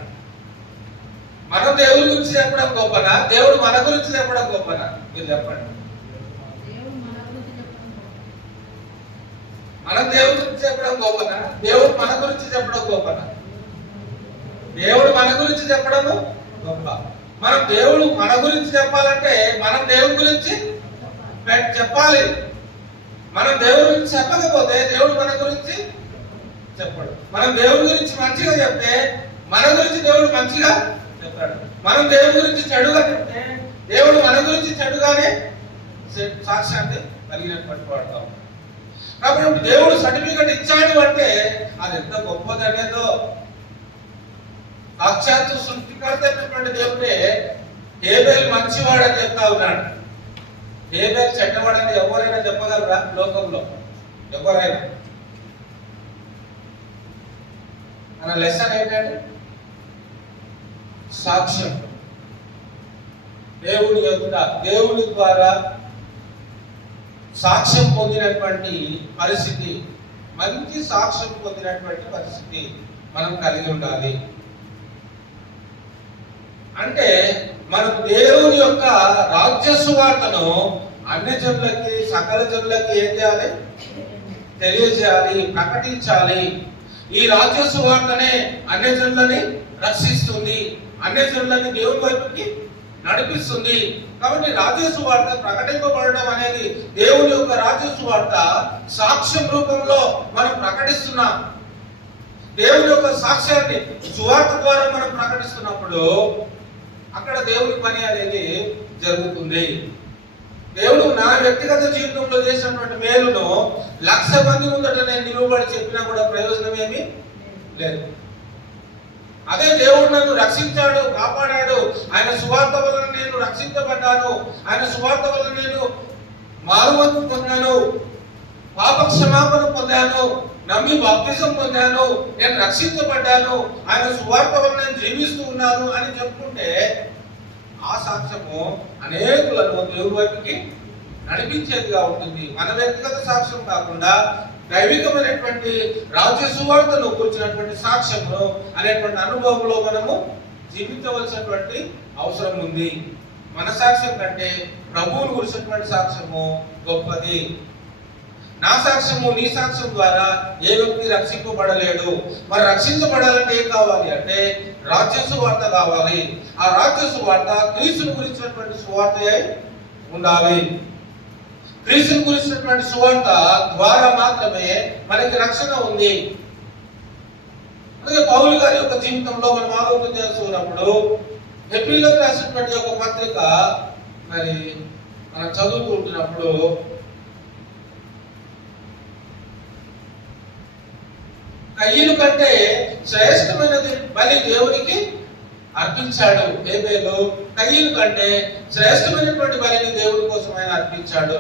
మనం దేవుడి గురించి చెప్పడం గొప్పనా, దేవుడు మన గురించి చెప్పడం గొప్పనా? మీరు చెప్పండి. మనం దేవుడి గురించి చెప్పడం గొప్పనా, దేవుడు మన గురించి చెప్పడం గొప్పనా? దేవుడు మన గురించి చెప్పడము గొప్ప. మనం దేవుడు మన గురించి చెప్పాలంటే మనం దేవుడి గురించి చెప్పాలి. మనం దేవుడి గురించి చెప్పకపోతే దేవుడు మన గురించి చెప్పాడు. మనం దేవుడి గురించి మంచిగా చెప్తే మన గురించి దేవుడు మంచిగా చెప్తాడు. మనం దేవుడి గురించి చెడుగా చెప్తే దేవుడు మన గురించి చెడుగానే సాక్ష్యాన్ని కలిగినటువంటి వాడతాం. కాబట్టి దేవుడు సర్టిఫికెట్ ఇచ్చాడు అంటే అది ఎంత గొప్పది అనేదో. సాక్షాత్తు సృష్టికర్త అయినటువంటి దేవుడే హేబేలు మంచివాడని చెప్తా ఉన్నాడు. హేబేలు చెడ్డవాడని ఎవరైనా చెప్పగలరా లోకంలో? ఎవరైనా? మన లెసన్ ఏంటంటే సాక్ష్యం. దేవుని యొక్క దేవుని ద్వారా సాక్ష్యం పొందినటువంటి పరిస్థితి, మంచి సాక్ష్యం పొందినటువంటి పరిస్థితి మనం కలిగి ఉండాలి. అంటే మనం దేవుని యొక్క రాజ్య సువార్తను అన్ని జనులకి, సకల జనులకి ఏం చేయాలి? తెలియజేయాలి, ప్రకటించాలి. ఈ రాజ్య సువార్తనే అన్ని జనులని రక్షిస్తుంది, అన్ని జనులని దేవుని వైపుకి నడిపిస్తుంది. కాబట్టి రాజ్య సువార్త ప్రకటింపబడడం అనేది దేవుని యొక్క రాజ్య సువార్త సాక్ష్యం రూపంలో మనం ప్రకటిస్తున్నాం. దేవుని యొక్క సాక్ష్యాన్ని సువార్త ద్వారా మనం ప్రకటిస్తున్నప్పుడు అక్కడ దేవుని పని అనేది జరుగుతుంది. దేవుడు నా వ్యక్తిగత జీవితంలో చేసినటువంటి మేలును 1,00,000 మంది ముందట నేను నిలువబడి చెప్పినా కూడా ప్రయోజనం ఏమీ లేదు. అదే దేవుడు నన్ను రక్షించాడు, కాపాడాడు, ఆయన సువార్త వలన నేను రక్షించబడ్డాను, ఆయన సువార్త వలన నేను మారుమతి పొందాను, పాప క్షమాపణ పొందాను, నమ్మి బాప్తిజం పొందాను, నేను రక్షించబడ్డాను, ఆయన సువార్త వలన నేను జీవిస్తూ ఉన్నాను అని చెప్పుకుంటే ఆ సాక్ష్యము అనేకులను దేవుడి వైపుకి నడిపించేదిగా ఉంటుంది. మన వ్యక్తిగత సాక్ష్యం కాకుండా దైవికమైనటువంటి రాజ్య సువార్తను కూర్చున్నటువంటి సాక్ష్యము అనేటువంటి అనుభవంలో మనము జీవించవలసినటువంటి అవసరం ఉంది. మన సాక్ష్యం కంటే ప్రభువును గురించినటువంటి సాక్ష్యము గొప్పది. నా సాక్ష్యము, నీ సాక్ష్యం ద్వారా ఏ వ్యక్తి రక్షింపబడలేడు. మరి రక్షించబడాలంటే ఏం కావాలి అంటే రాజ్య సువార్త కావాలి. ఆ రాజ్య సువార్త క్రీస్తును గురించినటువంటి సువార్త ఉండాలి. క్రీస్తును గురించినటువంటి సువార్త ద్వారా మాత్రమే మనకి రక్షణ ఉంది. అందుకే పౌలు గారి యొక్క జీవితంలో మనం ఆలోచన చేస్తున్నప్పుడు హెబ్రీయులకు రాసినటువంటి ఒక పత్రిక మరి మనం చదువుకుంటున్నప్పుడు కయ్యను కంటే శ్రేష్టమైనది బలి దేవునికి అర్పించాడు హేబేలు. కయ్యను కంటే శ్రేష్టమైనటువంటి బలిని దేవుడి కోసం ఆయన అర్పించాడు.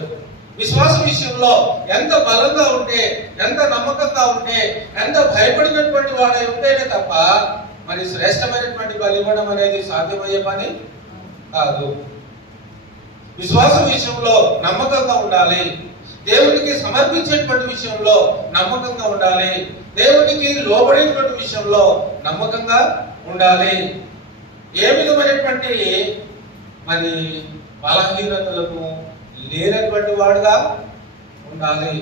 విశ్వాస విషయంలో ఎంత బలంగా ఉంటే, ఎంత నమ్మకంగా ఉంటే, ఎంత భయపడినటువంటి వాడై ఉంటేనే తప్ప మరి శ్రేష్టమైనటువంటి బలి ఇవ్వడం అనేది సాధ్యమయ్యే పని కాదు. విశ్వాస విషయంలో నమ్మకంగా ఉండాలి. దేవునికి సమర్పించేటువంటి విషయంలో నమ్మకంగా ఉండాలి. దేవునికి లోబడేటువంటి విషయంలో నమ్మకంగా ఉండాలి. ఏ విధమైనటువంటి మరి బలహీనతలకు లేనటువంటి వాడుగా ఉండాలి.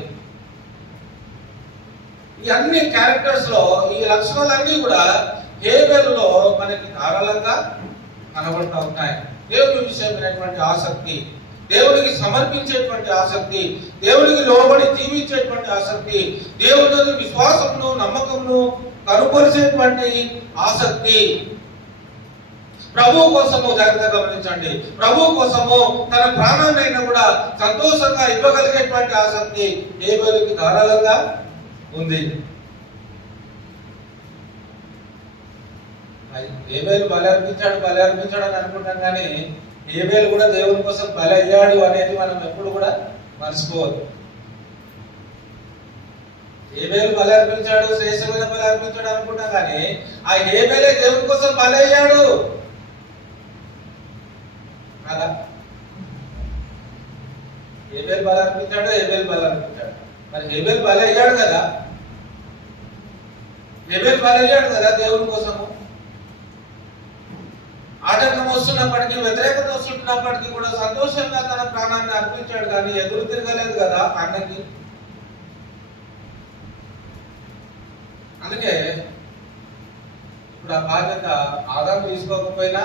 ఈ అన్ని క్యారెక్టర్స్ లో ఈ లక్షణాలన్నీ కూడా హేబేలులో మనకి ధారాళంగా కనబడుతూ ఉంటాయి. దేవుని విషయమైనటువంటి ఆసక్తి, దేవునికి సమర్పించేటువంటి ఆసక్తి, దేవునికి లోబడి జీవించేటువంటి ఆసక్తి, దేవుని విశ్వాసమును నమ్మకమును కనుపరిచేటువంటి ఆసక్తి, ప్రభు కోసము జాగ్రత్తగా గమనించండి, ప్రభు కోసము తన ప్రాణాన్నైనా కూడా సంతోషంగా ఇవ్వగలిగేటువంటి ఆసక్తి హేబేలుకి ధారాళంగా ఉంది. హేబేలు బలి అర్పించాడు అని అనుకుంటాం, కానీ హేబేలు కూడా దేవుని కోసం బలి అయ్యాడు అనేది మనం ఎప్పుడు కూడా మర్చిపోవద్దు. హేబేలు బలి అర్పించాడు, శ్రేష్టమైన బలి అర్పించాడు అనుకుంటాం, కానీ ఆ హేబేలే దేవుని కోసం బలి అయ్యాడు కదా. హేబేలు బలి అర్పించాడు. మరి హేబేలు బలి అయ్యాడు కదా. హేబేలు బలి అయ్యాడు కదా దేవుని కోసము. ఆటంకం వస్తున్నప్పటికీ, వ్యతిరేకత వస్తున్నప్పటికీ కూడా సంతోషంగా తన ప్రాణాన్ని అర్పించాడు, కానీ ఎదురు తిరగలేదు కదా అన్నకి. అందుకే ఇప్పుడు ఆ బాధ్యత ఆదాము తీసుకోకపోయినా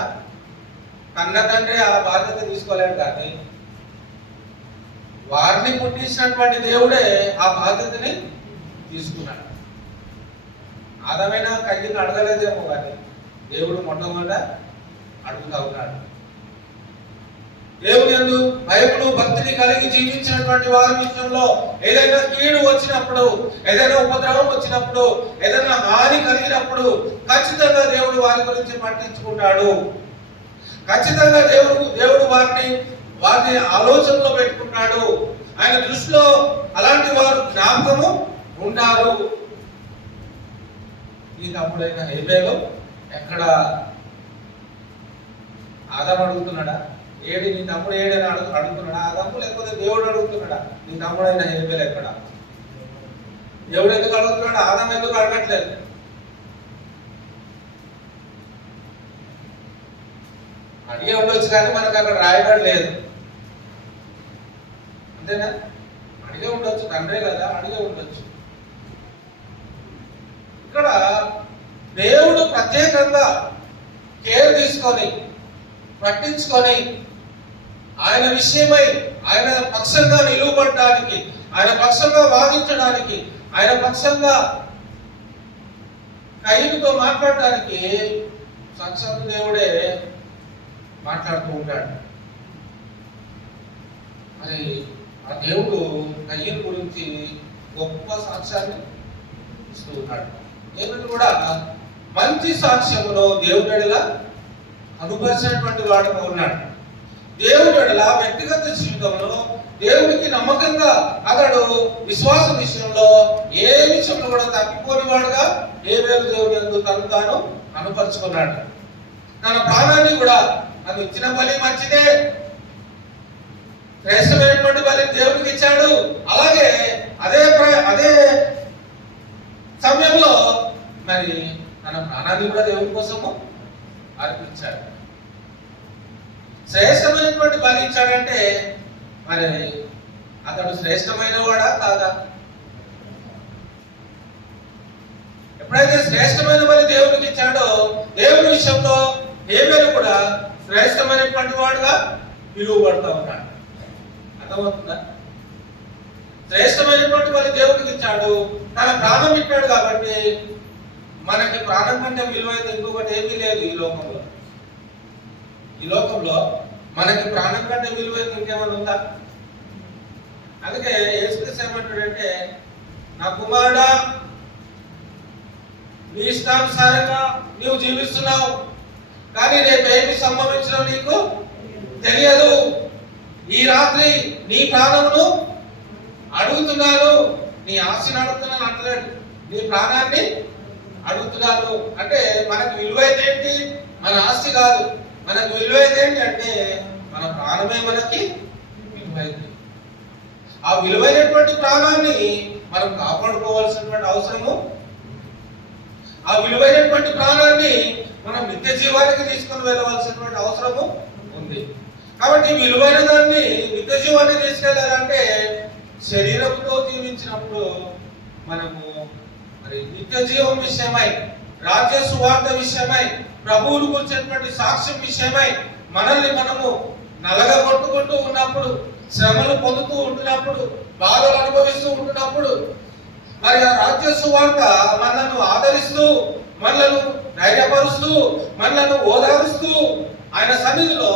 కన్న తండ్రి ఆ బాధ్యత తీసుకోలేడు, కానీ వారిని పుట్టించినటువంటి దేవుడే ఆ బాధ్యతని తీసుకున్నాడు. ఆదామైనా కయ్యను అడగలేదేమో, కానీ దేవుడు మొట్టమొదట అడుగుతా ఉన్నాడు. దేవుని యందు భయమును భక్తిని కలిగి జీవించినటువంటి వారి విషయంలో ఏదైనా కీడు వచ్చినప్పుడు, ఏదైనా ఉపద్రవం వచ్చినప్పుడు, ఏదైనా హాని కలిగినప్పుడు ఖచ్చితంగా దేవుడు వారి గురించి పట్టించుకుంటాడు. ఖచ్చితంగా దేవుడు వారిని ఆలోచనలో పెట్టుకుంటాడు. ఆయన దృష్టిలో అలాంటి వారు జ్ఞాపకము ఉంటారు. ఈ తమ్ముడైన హేబేలు ఎక్కడ ఆదాము అడుగుతున్నాడా, ఏడి నీ తమ్ముడు ఏడని అడుగుతున్నాడా ఆదాము, లేకపోతే దేవుడు అడుగుతున్నాడా నీ తమ్ముడైన హేబేలు ఎక్కడ? దేవుడు ఎందుకు అడుగుతున్నాడు, ఆదాము ఎందుకు అడగట్లేదు? అడిగే ఉండొచ్చు, కానీ మనకు అక్కడ రాయబడి లేదు. అంతేనా? అడిగే ఉండొచ్చు, తండ్రే కదా, అడిగే ఉండొచ్చు. ఇక్కడ దేవుడు ప్రత్యేకంగా కేర్ తీసుకొని పట్టించుకొని ఆయన విషయమై ఆయన పక్షంగా నిలువబడడానికి, ఆయన పక్షంగా వాదించడానికి, ఆయన పక్షంగా కయ్యనుతో మాట్లాడడానికి సాక్షాత్తు దేవుడే మాట్లాడుతూ ఉంటాడు. మరి ఆ దేవుడు కయ్యను గురించి గొప్ప సాక్ష్యాన్ని ఇస్తూ ఉన్నాడు. దేవుడు కూడా మంచి సాక్ష్యమును దేవుడిలా అనుభవించినటువంటి వాడుగా ఉన్నాడు. దేవుడిలా వ్యక్తిగత జీవితంలో దేవుడికి నమ్మకంగా అతడు విశ్వాస విషయంలో ఏ విషయంలో కూడా తప్పిపోని వాడుగా హేబేలు దేవుడి యందు తను తాను అనుపరుచుకున్నాడు. తన ప్రాణాన్ని కూడా నన్ను ఇచ్చిన బలి మంచిదే, శ్రేష్టమైనటువంటి బలి దేవుడికి ఇచ్చాడు. అలాగే అదే సమయంలో మరి తన ప్రాణాన్ని కూడా దేవుడి కోసము అర్పించాడు. శ్రేష్టమైనటువంటి బలి ఇచ్చాడంటే మరి అతడు శ్రేష్టమైన వాడా కాదా? ఎప్పుడైతే శ్రేష్టమైన బలి దేవుడికి ఇచ్చాడో దేవుని విషయంలో హేబేలు కూడా శ్రేష్టమైనటువంటి వాడుగా పిలువబడతా ఉన్నాడు. అర్థమవుతుందా? శ్రేష్టమైనటువంటి బలి దేవుడికి ఇచ్చాడు, తన ప్రాణం ఇచ్చాడు. కాబట్టి మనకి ప్రాణం కంటే విలువైన ఇంకొకటి ఏమీ లేదు ఈ లోకంలో. మనకి ప్రాణం కంటే విలువైన ఇంకేమైనా ఉందా? అందుకే యేసుక్రీస్తు ఏమంటాడంటే, నా కుమారుడా, నీ ఇష్టానుసారంగా నీవు జీవిస్తున్నావు, కానీ రేపు ఏమి సంభవించడం నీకు తెలియదు. ఈ రాత్రి నీ ప్రాణమును అడుగుతున్నాను, నీ ఆస్తిని అడుగుతున్నాను అంటలేడు, నీ ప్రాణాన్ని అడుగుతున్నాను. అంటే మనకు విలువైతే ఏంటి? మన ఆస్తి కాదు. మనకు విలువైతే ఏంటి అంటే మన ప్రాణమే మనకి విలువైంది. ఆ విలువైనటువంటి ప్రాణాన్ని మనం కాపాడుకోవాల్సినటువంటి అవసరము, ఆ విలువైనటువంటి ప్రాణాన్ని మనం నిత్య జీవానికి తీసుకొని వెళ్ళవలసినటువంటి అవసరము ఉంది. కాబట్టి విలువైన దాన్ని నిత్య జీవాన్ని తీసుకెళ్ళాలంటే శరీరంతో జీవించినప్పుడు మనము మరి నిత్య జీవం విషయమై, రాజ్య సువార్త విషయమై, ప్రభువును గురించినటువంటి సాక్ష్యం విషయమై మనల్ని మనము నలగగొట్టుకుంటూ ఉన్నప్పుడు, శ్రమలు పొందుతూ ఉంటున్నప్పుడు, బాధలు అనుభవిస్తూ ఉంటున్నప్పుడు మరి ఆ రాజ్య సువార్త మనలను ఆదరిస్తూ, మనలను ధైర్యపరుస్తూ, మనలను ఓదారుస్తూ, ఆయన సన్నిధిలో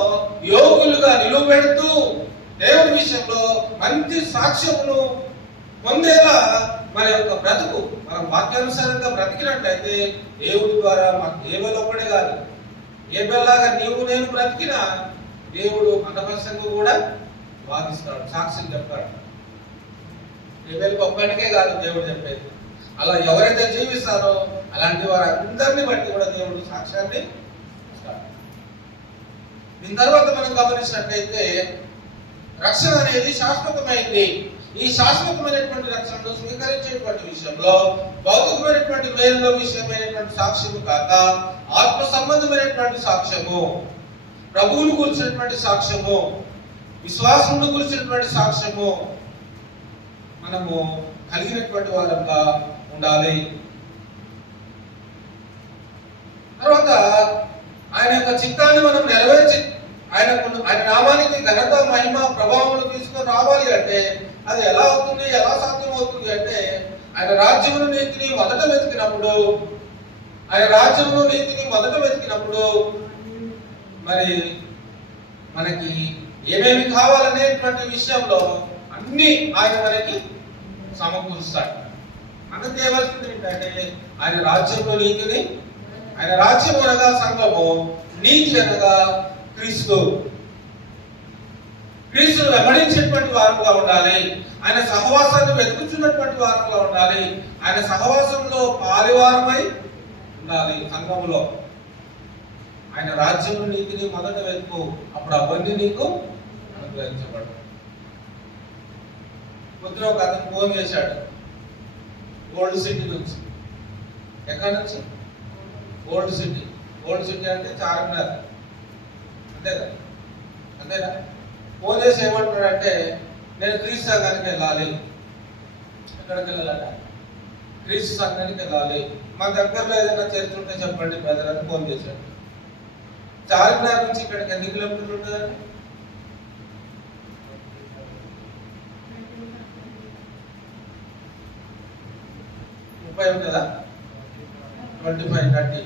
యోగులుగా నిలువబెడుతూ దేవుని విషయంలో మంచి సాక్ష్యమును పొందేలా మన యొక్క బ్రతుకు మనం వాక్యానుసారంగా బ్రతికినట్లయితే దేవుడి ద్వారా మనకు ఏబెల్ ఒక్కడే కాదు, ఏబెల్లాగా నీవు నేను బ్రతికినా దేవుడు మనపక్షంగా కూడా వాదిస్తాడు, సాక్ష్యం చెప్తాడు. ఏబెల్కి ఒక్కడికే కాదు దేవుడు చెప్పేది, అలా ఎవరైతే జీవిస్తారో అలాంటి వారు అందరినీ బట్టి కూడా దేవుడు సాక్ష్యాన్ని ఇస్తాడు. దీని తర్వాత మనం గమనించినట్లయితే రక్షణ అనేది శాశ్వతమైంది. ఈ శాశ్వతమైనటువంటి రక్షణను స్వీకరించేటువంటి విషయంలో భౌతికమైనటువంటి మేలుల విషయమైనటువంటి సాక్ష్యము కాక ఆత్మ సంబంధమైనటువంటి సాక్ష్యము, ప్రభువును గురించినటువంటి సాక్ష్యము, విశ్వాసమును గురించినటువంటి సాక్ష్యము మనము కలిగినటువంటి వారంగా ఉండాలి. తర్వాత ఆయన యొక్క చిత్తాన్ని మనం నెరవేర్చి ఆయన నామానికి ఘనత, మహిమ, ప్రభావములు తీసుకొని రావాలి అంటే అది ఎలా అవుతుంది, ఎలా సాధ్యం అవుతుంది అంటే ఆయన రాజ్యమును నీతిని మొదట వెతికినప్పుడు, ఆయన రాజ్యమును నీతిని మొదట వెతికినప్పుడు మరి మనకి ఏమేమి కావాలనేటువంటి విషయంలో అన్ని ఆయన మనకి సమకూరుస్తాడు. మనకు చేయవలసింది ఏంటంటే ఆయన రాజ్యంలో నీతిని, ఆయన రాజ్యం అనగా సంఘము, నీతి అనగా క్రీస్తు, క్రీస్తును వెంబడించేటువంటి వారుగా ఉండాలి. ఆయన సహవాసాన్ని వెతుకుతున్నటువంటి వారుగా ఉండాలి. ఆయన సహవాసంలో పాలివారమై ఉండాలి. సంఘములో ఆయన రాజ్యం నీతిని మొదట వెతుకు, అప్పుడు అవన్నీ నీకు అనుగ్రహించబడు. పొద్దున ఒక అతను ఫోన్ చేశాడు ఓల్డ్ సిటీ నుంచి. ఎక్కడి నుంచి? Old city. ఓల్డ్ సిటీ అంటే చార్మినార్, అంతేదా? అంతేనా? ఫోన్ చేసి ఏమంటున్నాడంటే నేను క్రీస్తు సంఘానికి వెళ్ళాలి. ఎక్కడికి వెళ్ళాలట? క్రీస్తు సంఘానికి వెళ్ళాలి. మా దగ్గరలో ఏదైనా చర్చ్ ఉంటే చెప్పండి బ్రదర్ అని ఫోన్ చేశాడు. చార్మినార్ నుంచి ఇక్కడికి ఎన్ని కిలోమీటర్లు ఉంటుందండి? 30 ఉంటుందా? 25-30.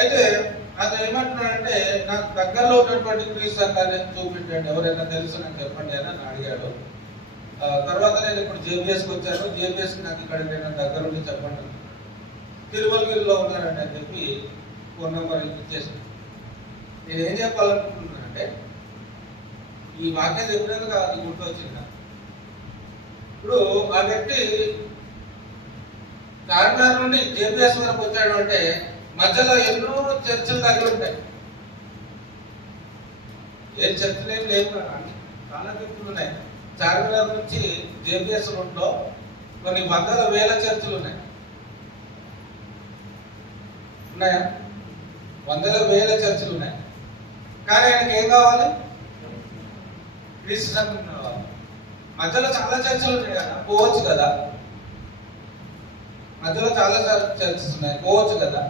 అయితే అతను ఏమంటున్నాడంటే నాకు దగ్గరలో ఉన్నటువంటి క్రీస్తు సంఘాన్ని చూపించండి, ఎవరైనా తెలుసు నాకు చెప్పండి అని అడిగాడు. తర్వాత నేను ఇప్పుడు జేబీఎస్కి వచ్చాను, జేబీఎస్కి నాకు ఇక్కడ నేను దగ్గర ఉండి చెప్పండి, తిరుమలగిరిలో ఉన్నానండి అని చెప్పి ఫోన్ నెంబర్ ఇచ్చేసాను. నేను ఏం చెప్పాలనుకుంటున్నానంటే ఈ వాక్యం చెప్పినందుకు అది గుర్తొచ్చింది. ఇప్పుడు ఆ వ్యక్తి చార్మినార్ నుండి జేబీఎస్ వరకు వచ్చాడు అంటే మధ్యలో ఎన్నో చర్చలు తగిలి ఉంటాయి. ఏ చర్చలు ఏం లేవు కదా, చాలా చర్చలు ఉన్నాయి. చార్మినార్ నుంచి జేబీఎస్ రోడ్లో కొన్ని వందల వేల చర్చలు ఉన్నాయి. ఉన్నాయా? వందల వేల చర్చలు ఉన్నాయి. కానీ ఆయనకి ఏం కావాలి? క్రీస్తు సంఘం కావాలి. మధ్యలో చాలా చర్చలు ఉన్నాయి కదా, పోవచ్చు కదా. మధ్యలో చాలా చర్చలు ఉన్నాయి, పోవచ్చు కదా.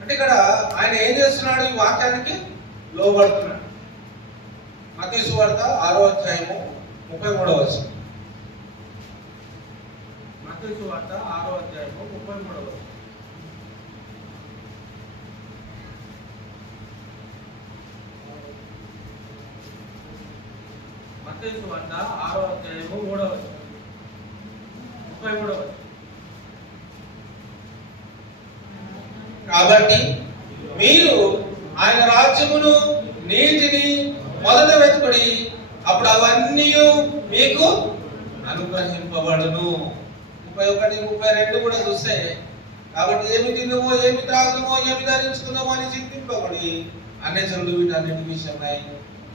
అంటే ఇక్కడ ఆయన ఏం చేస్తున్నాడు? ఈ వాక్యానికి లోబడుతున్నాడు. మత్తయి సువార్త 6వ అధ్యాయము 33వ వచనం. మత్తయి సువార్త 6వ అధ్యాయము 33వ వచనం. మత్తయి సువార్త 6వ అధ్యాయము 3వ వచనం 33వ వచనం. కాబట్టి మీరు ఆయన రాజ్యమును నీతిని మొదట వెతుకుడి, అప్పుడు అవన్నీ మీకు అనుగ్రహింపబడును. 31, 32 కూడా చూస్తే, కాబట్టి ఏమి తిందుమో ఏమి త్రాగుదమో ఏమి ధరించుకుందామో అని చింతింపబడి అన్యజనులు వీటన్నిటి విషయమై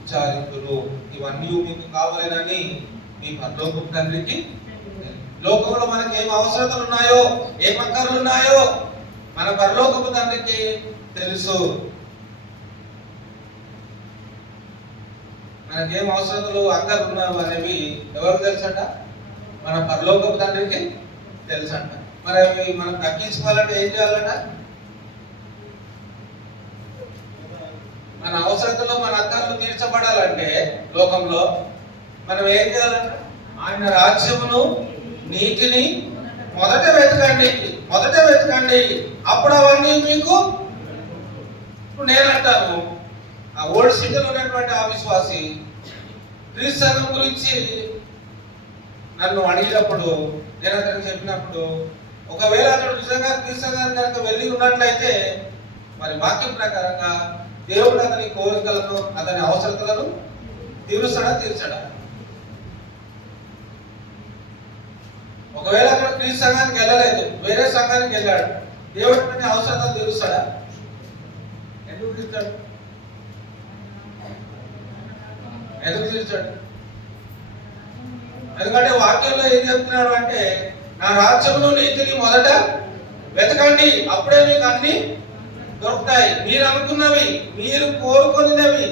విచారింతురు. ఇవన్నీ మీకు కావాలని మీ పరలోకపు తండ్రికి. లోకంలో మనకి ఏం అవసరతలు ఉన్నాయో, ఏం అక్కర్లు ఉన్నాయో మన పరలోకపు తండ్రికి తెలుసు. మనకేం అవసరతలు అక్కర్లు ఉన్నాయో అనేవి ఎవరికి తెలుసంట? మన పరలోకపు తండ్రికి తెలుసంట. మరి అవి మనం తగ్గించుకోవాలంటే ఏం చేయాలంట? మన అవసరతలు మన అక్కర్లు తీర్చబడాలంటే లోకంలో మనం ఏం చేయాలంట? ఆయన రాజ్యమును నీతిని మొదట వెతకండి, అప్పుడు అవన్నీ మీకు. ఇప్పుడు నేను అంటాను, ఆ ఓల్డ్ సిటీలో ఉన్నటువంటి ఆ విశ్వాసి క్రీస్తు సంఘం గురించి నన్ను అడిగినప్పుడు, నేను అతనికి చెప్పినప్పుడు, ఒకవేళ అతడు నిజంగా క్రీస్తు సంఘానికి కనుక వెళ్ళి ఉన్నట్లయితే మరి వాక్యం ప్రకారంగా దేవుడు అతని కోరికలను, అతని అవసరతలను తీర్చడా? ఒకవేళ అతడు క్రీస్తు సంఘానికి వెళ్ళలేదు, వేరే సంఘానికి వెళ్ళాడు, దేవుడు అతని అవసరతలు తీరుస్తాడా? ఎందుకు తీర్చాడు? ఎందుకంటే వాక్యంలో ఏం చెప్తున్నాడు అంటే, నా రాజ్యమును నీతిని మొదట వెతకండి, అప్పుడే మీకు అన్ని దొరుకుతాయి. మీరు అనుకున్నవి, మీరు కోరుకున్నవి,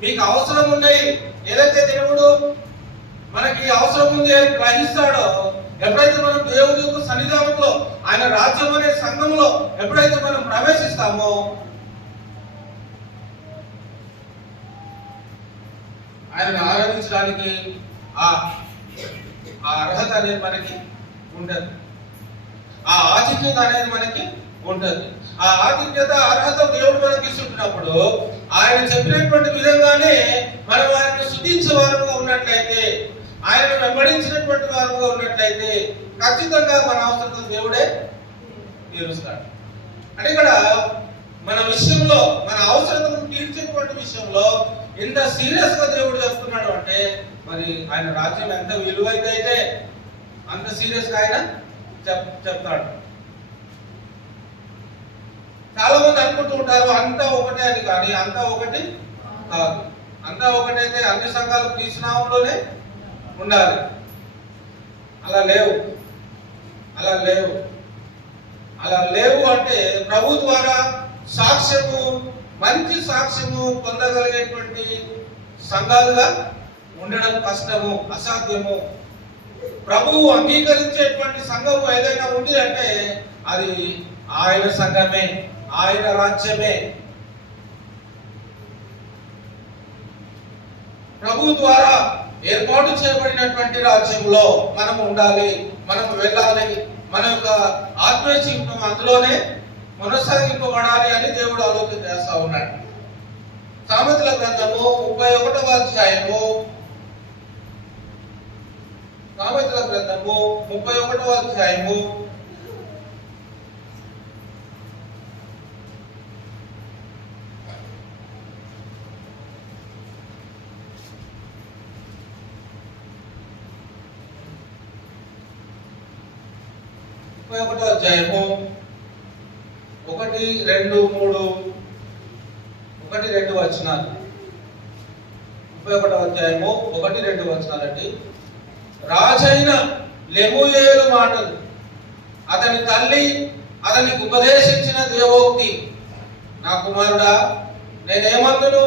మీకు అవసరం ఉన్నాయి, ఏదైతే దేవుడు మనకి అవసరం ఉంది అని గ్రహిస్తాడో, ఎప్పుడైతే మనం దేవుడి యొక్క సన్నిధానంలో, ఆయన రాజ్యం అనే సంఘంలో ఎప్పుడైతే మనం ప్రవేశిస్తామో, ఆయనను ఆరాధించడానికి ఆ అర్హత అనేది మనకి ఉండదు, ఆ ఆధిక్యత అనేది మనకి ఉండదు. ఆ ఆధిక్యత, అర్హత దేవుడు మనకి ఇస్తున్నప్పుడు ఆయన చెప్పినటువంటి విధంగానే మనం ఆయనను స్తుతించే వారుగా ఉన్నట్లయితే, ఆయనను వెంబడించినటువంటి వారుగా ఉన్నట్లయితే ఖచ్చితంగా మన అవసరం దేవుడే తీరుస్తాడు. అంటే ఇక్కడ మన విషయంలో, మన అవసరతను తీర్చేటువంటి విషయంలో ఎంత సీరియస్ గా దేవుడు చెప్తున్నాడు అంటే, మరి ఆయన రాజ్యం ఎంత విలువైతే అంత సీరియస్ గా ఆయన చెప్తాడు. చాలా మంది అనుకుంటూ ఉంటారు అంతా ఒకటే అని, కానీ అంతా ఒకటి కాదు. అంతా ఒకటైతే అన్ని సంఘాలు క్రీస్తునామంలోనే ఉండాలి. అలా లేవు అంటే ప్రభు ద్వారా సాక్ష్యము, మంచి సాక్ష్యము పొందగలిగేటువంటి సంఘాలుగా ఉండడం కష్టము, అసాధ్యము. ప్రభువు అంగీకరించేటువంటి సంఘము ఏదైనా ఉంది అంటే అది ఆయన సంఘమే, ఆయన రాజ్యమే. ప్రభు ద్వారా ఏర్పాటు చేయబడినటువంటి రాజ్యంలో మనం ఉండాలి, మనం వెళ్ళాలి, మన యొక్క ఆత్మీయ జీవితం అందులోనే కొనసాగింపబడాలి అని దేవుడు ఆలోచన చేస్తా ఉన్నాడు. సామెతల గ్రంథము 31వ అధ్యాయము, సామెతల గ్రంథము 31వ అధ్యాయము 31వ అధ్యాయము 1, 2, 3, 1, 2 వచనాలు. 31వ అధ్యాయము 1, 2 వచనాలండి. రాజైన లెమూయేలు మాటలు, అతని తల్లి అతనికి ఉపదేశించిన దేవోక్తి, నా కుమారుడా నేనేమందును,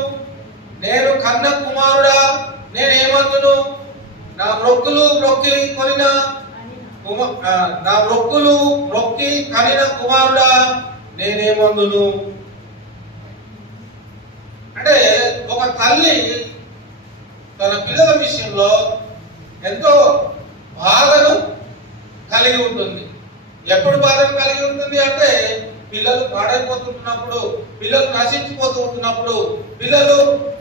నేను కన్న కుమారుడా నేనేమందును, నా మొక్కులు మొక్కి కనిన కుమారుడా నేనేమందును. అంటే ఒక తల్లి తన పిల్లల విషయంలో ఎంతో బాధను కలిగి ఉంటుంది. ఎప్పుడు బాధను కలిగి ఉంటుంది అంటే, పిల్లలు పాడైపోతున్నప్పుడు, పిల్లలు నశించిపోతూ ఉంటున్నప్పుడు, పిల్లలు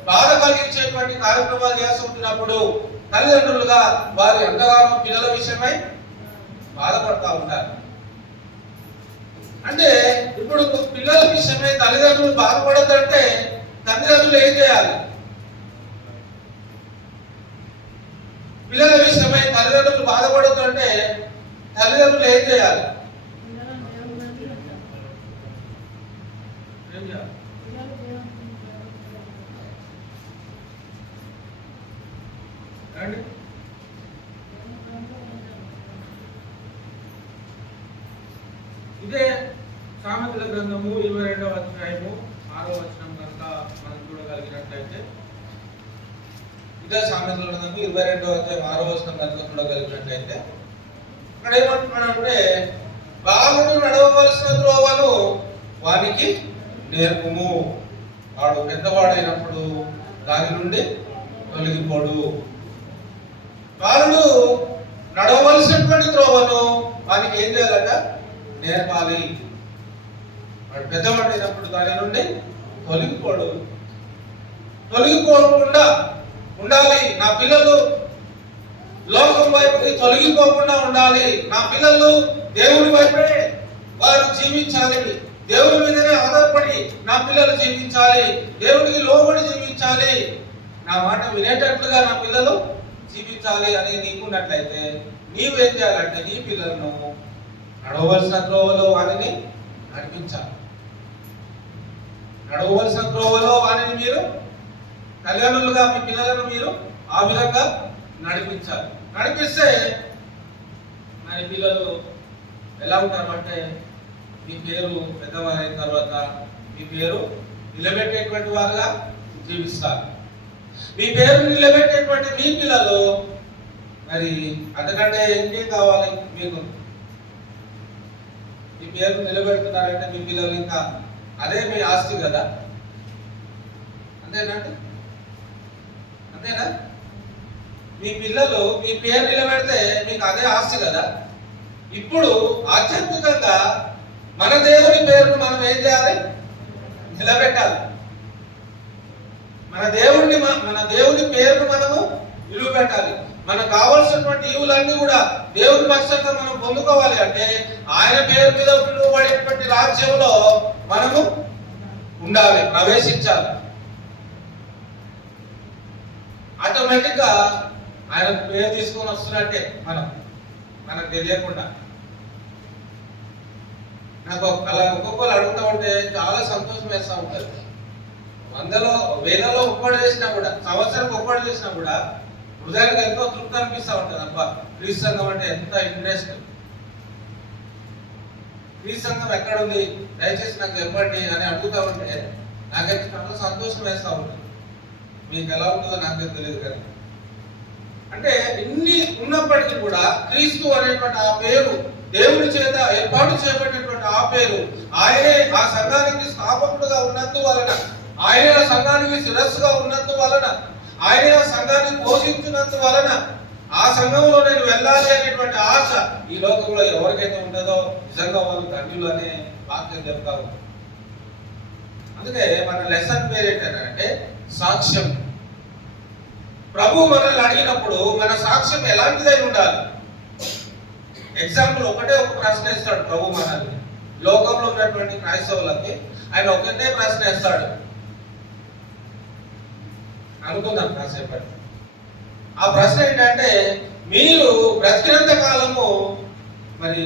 బాధ కలిగించేటువంటి కార్యక్రమాలు చేస్తుంటున్నప్పుడు తల్లిదండ్రులుగా వారు ఎంతగానో పిల్లల విషయమై బాధపడతా ఉంటారు. అంటే ఇప్పుడు పిల్లల విషయమై తల్లిదండ్రులు బాధపడద్దంటే తల్లిదండ్రులు ఏం చేయాలి? పిల్లల విషయమై తల్లిదండ్రులు బాధపడద్దు అంటే తల్లిదండ్రులు ఏం చేయాలి? ఏం చేయాలి? ఏమండి? ఇదే సామెతల గ్రంథము 22వ అధ్యాయము 6వ వచనం కనుక మనం చూడగలిగినట్లయితే, ఇదే సామెతల గ్రంథము 22వ అధ్యాయం 6వ వచనం కనుక చూడగలిగినట్లయితే ఇక్కడ ఏమంటున్నాడంటే, బాలుడు నడవవలసిన త్రోవను వానికి నేర్పుము, వాడు పెద్దవాడైనప్పుడు దాని నుండి తొలగిపోడు. బాలుడు నడవవలసినటువంటి త్రోవను వానికి ఏం చేయాలంట? నేర్పాలి. వాడు పెద్దవాడైనప్పుడు దాని నుండి తొలగిపోడు. తొలగిపోకుండా ఉండాలి. నా పిల్లలు లోకం వైపుకి తొలగిపోకుండా ఉండాలి. నా పిల్లలు దేవుని వైపే వారు జీవించాలి. దేవుని మీదనే ఆధారపడి నా పిల్లలు జీవించాలి. దేవునికి లోబడి జీవించాలి. నా మాట వినేటట్లుగా నా పిల్లలు జీవించాలి అని నీకున్నట్లయితే నీవేం చేయాలంటే నీ పిల్లలను నడవవలసిన త్రోవలో వారిని నడిపించాలి. నడవవలసిన త్రోవలో వారిని మీరు తల్లిదండ్రులుగా మీ పిల్లలను మీరు ఆ విధంగా నడిపించాలి. నడిపిస్తే మరి పిల్లలు ఎలా ఉంటారు అంటే, మీ పేరు పెద్దవారైన తర్వాత మీ పేరు నిలబెట్టేటువంటి వారుగా జీవిస్తారు. మీ పేరు నిలబెట్టేటువంటి మీ పిల్లలు మరి అంతకంటే ఇంకేం కావాలి మీకు? మీ పేరు నిలబెడుతున్నారంటే మీ పిల్లలు ఇంకా అదే మీ ఆస్తి కదా. అంతేనండి? అంతేనా? మీ పిల్లలు మీ పేరు నిలబెడితే మీకు అదే ఆస్తి కదా. ఇప్పుడు ఆధ్యాత్మికంగా మన దేవుని పేరును మనం ఏం చేయాలి? నిలబెట్టాలి. మన దేవుని పేరును మనము విలువ పెట్టాలి. మనకు కావాల్సినటువంటి ఈవులన్నీ కూడా దేవుని పక్షంగా మనం పొందుకోవాలి అంటే ఆయన పేరు మీద పిలువబడేటువంటి రాజ్యంలో మనము ఉండాలి, ప్రవేశించాలి. ఆటోమేటిక్ గా ఆయన పేరు తీసుకొని వస్తున్నట్టే మనకు తెలియకుండా. నాకు అలా ఒక్కొక్కరు అడుగుతూ ఉంటే చాలా సంతోషం వేస్తూ ఉంటుంది. వేలలో ఒక్కడు చేసినా కూడా, సంవత్సరానికి ఒక్కడు చేసినా కూడా హృదయానికి ఎంతో తృప్తి అనిపిస్తూ ఉంటుంది. అబ్బా, క్రీస్తు సంఘం అంటే ఎంత ఇంట్రెస్ట్, క్రీస్తు సంఘం ఎక్కడుంది దయచేసి నాకు చెప్పండి అని అడుగుతూ ఉంటే నాకైతే చాలా సంతోషం వేస్తూ ఉంటుంది. మీకు ఎలా ఉంటుందో నాకైతే తెలియదు కదా. అంటే ఇన్ని ఉన్నప్పటికీ కూడా క్రీస్తు అనేటువంటి ఆ పేరు, దేవుని చేత ఏర్పాటు చేయబడినటువంటి ఆ పేరు, ఆయనే ఆ సంఘానికి స్థాపకుడుగా ఉన్నందువలన, ఆయనే ఆ సంఘానికి శిరస్సుగా ఉన్నందువలన, ఆయనే ఆ సంఘాన్ని పోషించినందువలన, ఆ సంఘంలో నేను వెళ్ళాలి అనేటువంటి ఆశ ఈ లోకంలో ఎవరికైతే ఉంటుందో నిజంగా వాళ్ళు ధన్యులు అనే వాక్యం చెప్తా ఉంది. అందుకే మన లెసన్ పేరు ఏంటంటే సాక్ష్యం. ప్రభు మనల్ని అడిగినప్పుడు మన సాక్ష్యం ఎలాంటిదై ఉండాలి? ఎగ్జాంపుల్ ఒకటే ఒక ప్రశ్న ఇస్తాడు ప్రభు మనల్ని. లోకంలో ఉన్నటువంటి క్రైస్తవులకి ఆయన ఒకటే ప్రశ్న ఇస్తాడు. అనుకుందాం కాసేపటి. ఆ ప్రశ్న ఏంటంటే, మీరు బ్రతికినంత కాలము మరి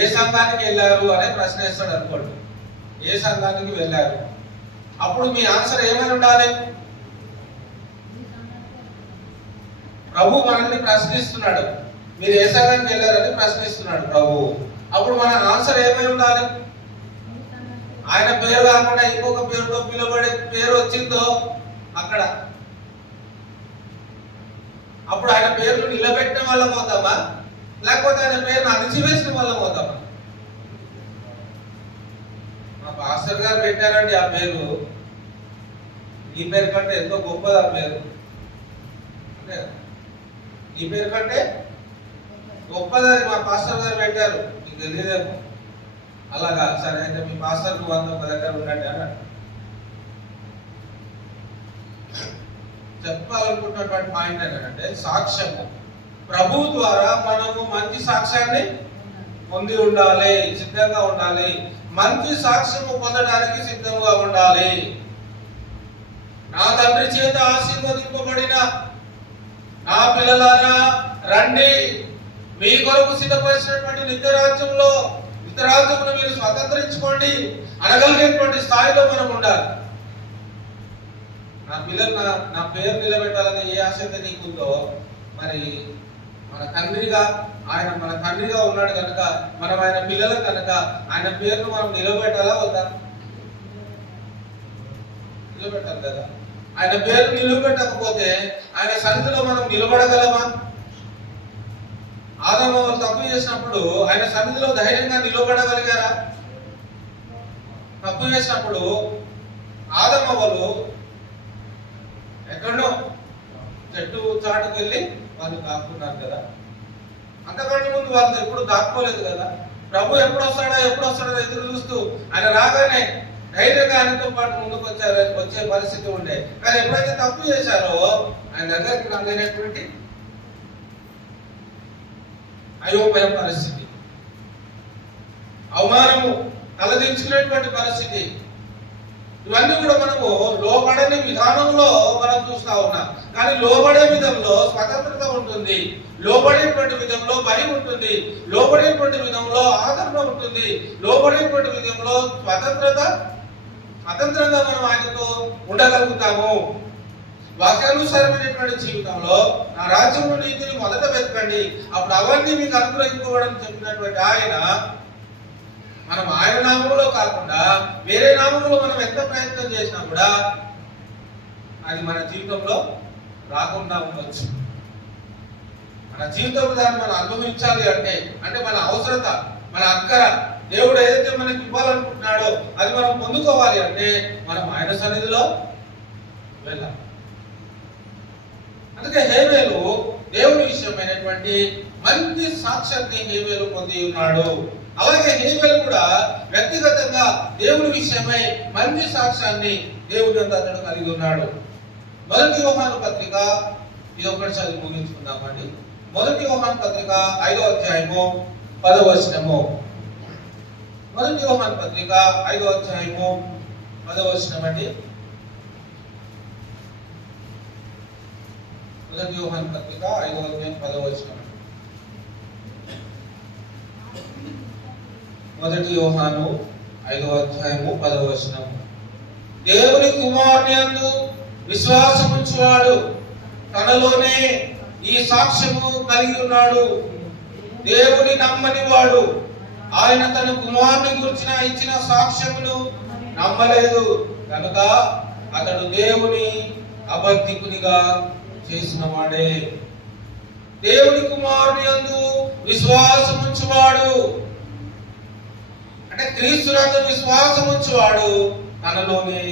ఏ సంఘానికి వెళ్ళారు అనే ప్రశ్న ఇస్తాడు అనుకోండి. ఏ సంఘానికి వెళ్ళారు? అప్పుడు మీ ఆన్సర్ ఏమని ఉండాలి? ప్రభు మనల్ని ప్రశ్నిస్తున్నాడు, మీరు ఏ సంఘానికి వెళ్ళారని ప్రశ్నిస్తున్నాడు ప్రభు. అప్పుడు మన ఆన్సర్ ఏమై ఉండాలి? ఆయన పేరు కాకుండా ఇంకొక పేరుతో పిలువబడే పేరు వచ్చిందో అక్కడ, అప్పుడు ఆయన పేరును నిలబెట్టిన వాళ్ళం అవుతామా, లేకపోతే ఆయన పేరును అణిచివేసిన వాళ్ళం అవుతామా? మా పాస్టర్ గారు పెట్టారండి ఆ పేరు, ఈ పేరు కంటే ఎంతో గొప్పది ఆ పేరు, అంటే ఈ పేరు కంటే గొప్పది అది మా పాస్టర్ గారు పెట్టారు, మీకు తెలియదేమో. అలాగా, సరే అయితే మీ పాస్టర్ నువ్వు అంతా ఒక దగ్గర ఉండండి అని చెప్పాలనుకుంటున్నటువంటి పాయింట్ ఏంటంటే సాక్ష్యము. ప్రభు ద్వారా మనము మంచి సాక్ష్యాన్ని పొంది ఉండాలి, సిద్ధంగా ఉండాలి. మంచి సాక్ష్యము పొందడానికి సిద్ధంగా ఉండాలి. నా తండ్రి చేత ఆశీర్వదింపబడిన నా పిల్లలారా రండి, మీ కొరకు సిద్ధపరిచినటువంటి నిత్యరాజ్యంలో నిత్యరాజ్యమును మీరు స్వతంత్రించుకోండి అనగలిగేటువంటి స్థాయిలో మనం ఉండాలి. నా పిల్లలు నా పేరు నిలబెట్టాలని ఏ ఆశ అయితే నీకుందో, మరి మన తండ్రిగా ఆయన మన తండ్రిగా ఉన్నాడు కనుక, మనం ఆయన పిల్లలు కనుక ఆయన పేరును మనం నిలబెట్టాలా వద్దా? నిలబెట్టాలి కదా. ఆయన పేరు నిలబెట్టకపోతే ఆయన సన్నిధిలో మనం నిలబడగలమా? ఆదాము తప్పు చేసినప్పుడు ఆయన సన్నిధిలో ధైర్యంగా నిలబడగలిగారా? తప్పు చేసినప్పుడు ఆదాము ఎక్కడో చెట్టు చాటుకు వెళ్ళి వాళ్ళు దాక్కున్నారు కదా. అంతకంటే ముందు వాళ్ళు ఎప్పుడు దాక్కోలేదు కదా. ప్రభు ఎప్పుడు వస్తాడో ఎదురు చూస్తూ ఆయన రాగానే ధైర్యంగా ఆయనతో పాటు ముందుకు వచ్చే పరిస్థితి ఉండే. కానీ ఎప్పుడైతే తప్పు చేశారో ఆయన దగ్గరికి రాలేనటువంటి అయోమయం పరిస్థితి, అవమానము, తలదించుకునేటువంటి పరిస్థితి, ఇవన్నీ కూడా మనము లోబడని విధానంలో మనం చూస్తా ఉన్నాం. కానీ లోబడే విధంలో స్వతంత్రత ఉంటుంది, లోబడేటువంటి విధంలో భయం ఉంటుంది, లోబడేటువంటి విధంలో ఆదరణ ఉంటుంది, లోబడేటువంటి విధంలో స్వతంత్రంగా మనం ఆయనతో ఉండగలుగుతాము. వాక్యానుసారమైనటువంటి జీవితంలో నా రాజ్యంలో నీతిని మొదట వెతకండి, అప్పుడు అవన్నీ మీకు అనుగ్రహించుకోవడం చెప్పినటువంటి ఆయన, మనం ఆయన నామంలో కాకుండా వేరే నామంలో మనం ఎంత ప్రయత్నం చేసినా కూడా అది మన జీవితంలో రాకుండా ఉండొచ్చు. మన జీవితంలో దాన్ని మనం అనుభవించాలి అంటే మన అవసరత, మన అక్కర, దేవుడు ఏదైతే మనకి ఇవ్వాలనుకుంటున్నాడో అది మనం పొందుకోవాలి అంటే మనం ఆయన సన్నిధిలో వెళ్ళాలి. అందుకే హేబేలు దేవుని విషయమైనటువంటి మంచి సాక్ష్యాన్ని హేబేలు పొంది ఉన్నాడు. అలాగే హేబేలు కూడా వ్యక్తిగతంగా దేవుని విషయమై మంచి సాక్ష్యాన్ని దేవుని వద్ద అతడు కలిగి ఉన్నాడు. మొదటి యోహాను పత్రిక, ఇది ఒకటి చదివి ముగించుకుందామండి. మొదటి యోహాను పత్రిక 5వ అధ్యాయము 10వ వచనము. మొదటి యోహాను పత్రిక 5వ అధ్యాయము 10వ వచనం అండి. మొదటి యోహాను పత్రిక 5వ అధ్యాయం 10వ వచనం. మొదటి యోహాను 5వ అధ్యాయము 10వ వచనం. దేవుని కుమారుని యందు విశ్వాసముంచువాడు తనలోనే ఈ సాక్ష్యము కలిగి ఉన్నాడు. దేవుని నమ్మని వాడు ఆయన తన కుమారుని గురించి ఇచ్చిన సాక్ష్యమును నమ్మలేదు కనుక అతడు దేవుని అబద్ధికునిగా చేసిన వాడే. దేవుని కుమారుని యందు విశ్వాసముంచువాడు అంటే క్రీస్తునందు విశ్వాసముంచువాడు తనలోనే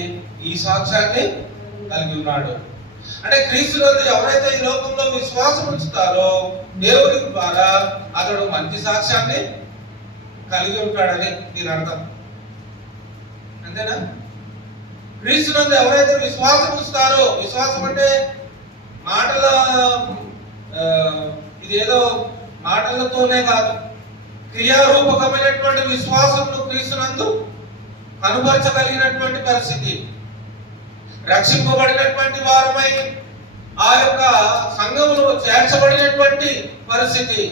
ఈ సాక్ష్యాన్ని కలిగి ఉన్నాడు. అంటే క్రీస్తునందు ఎవరైతే ఈ లోకంలో విశ్వాసం ఉంచుతారో దేవుని ద్వారా అతడు మంచి సాక్ష్యాన్ని కలిగి ఉంటాడని దీని అర్థం. అంతేనా? క్రీస్తునందు ఎవరైతే విశ్వాసం ఉంచుతారో, విశ్వాసం అంటే మాటల ఇదేదో మాటలతోనే కాదు, క్రియారూపకమైనటువంటి విశ్వాసంను క్రీస్తునందు అనుభవించగలిగినటువంటి పరిస్థితి, రక్షింపబడినటువంటి వారమై ఆ యొక్క సంఘములో చేర్చబడినటువంటి పరిస్థితి,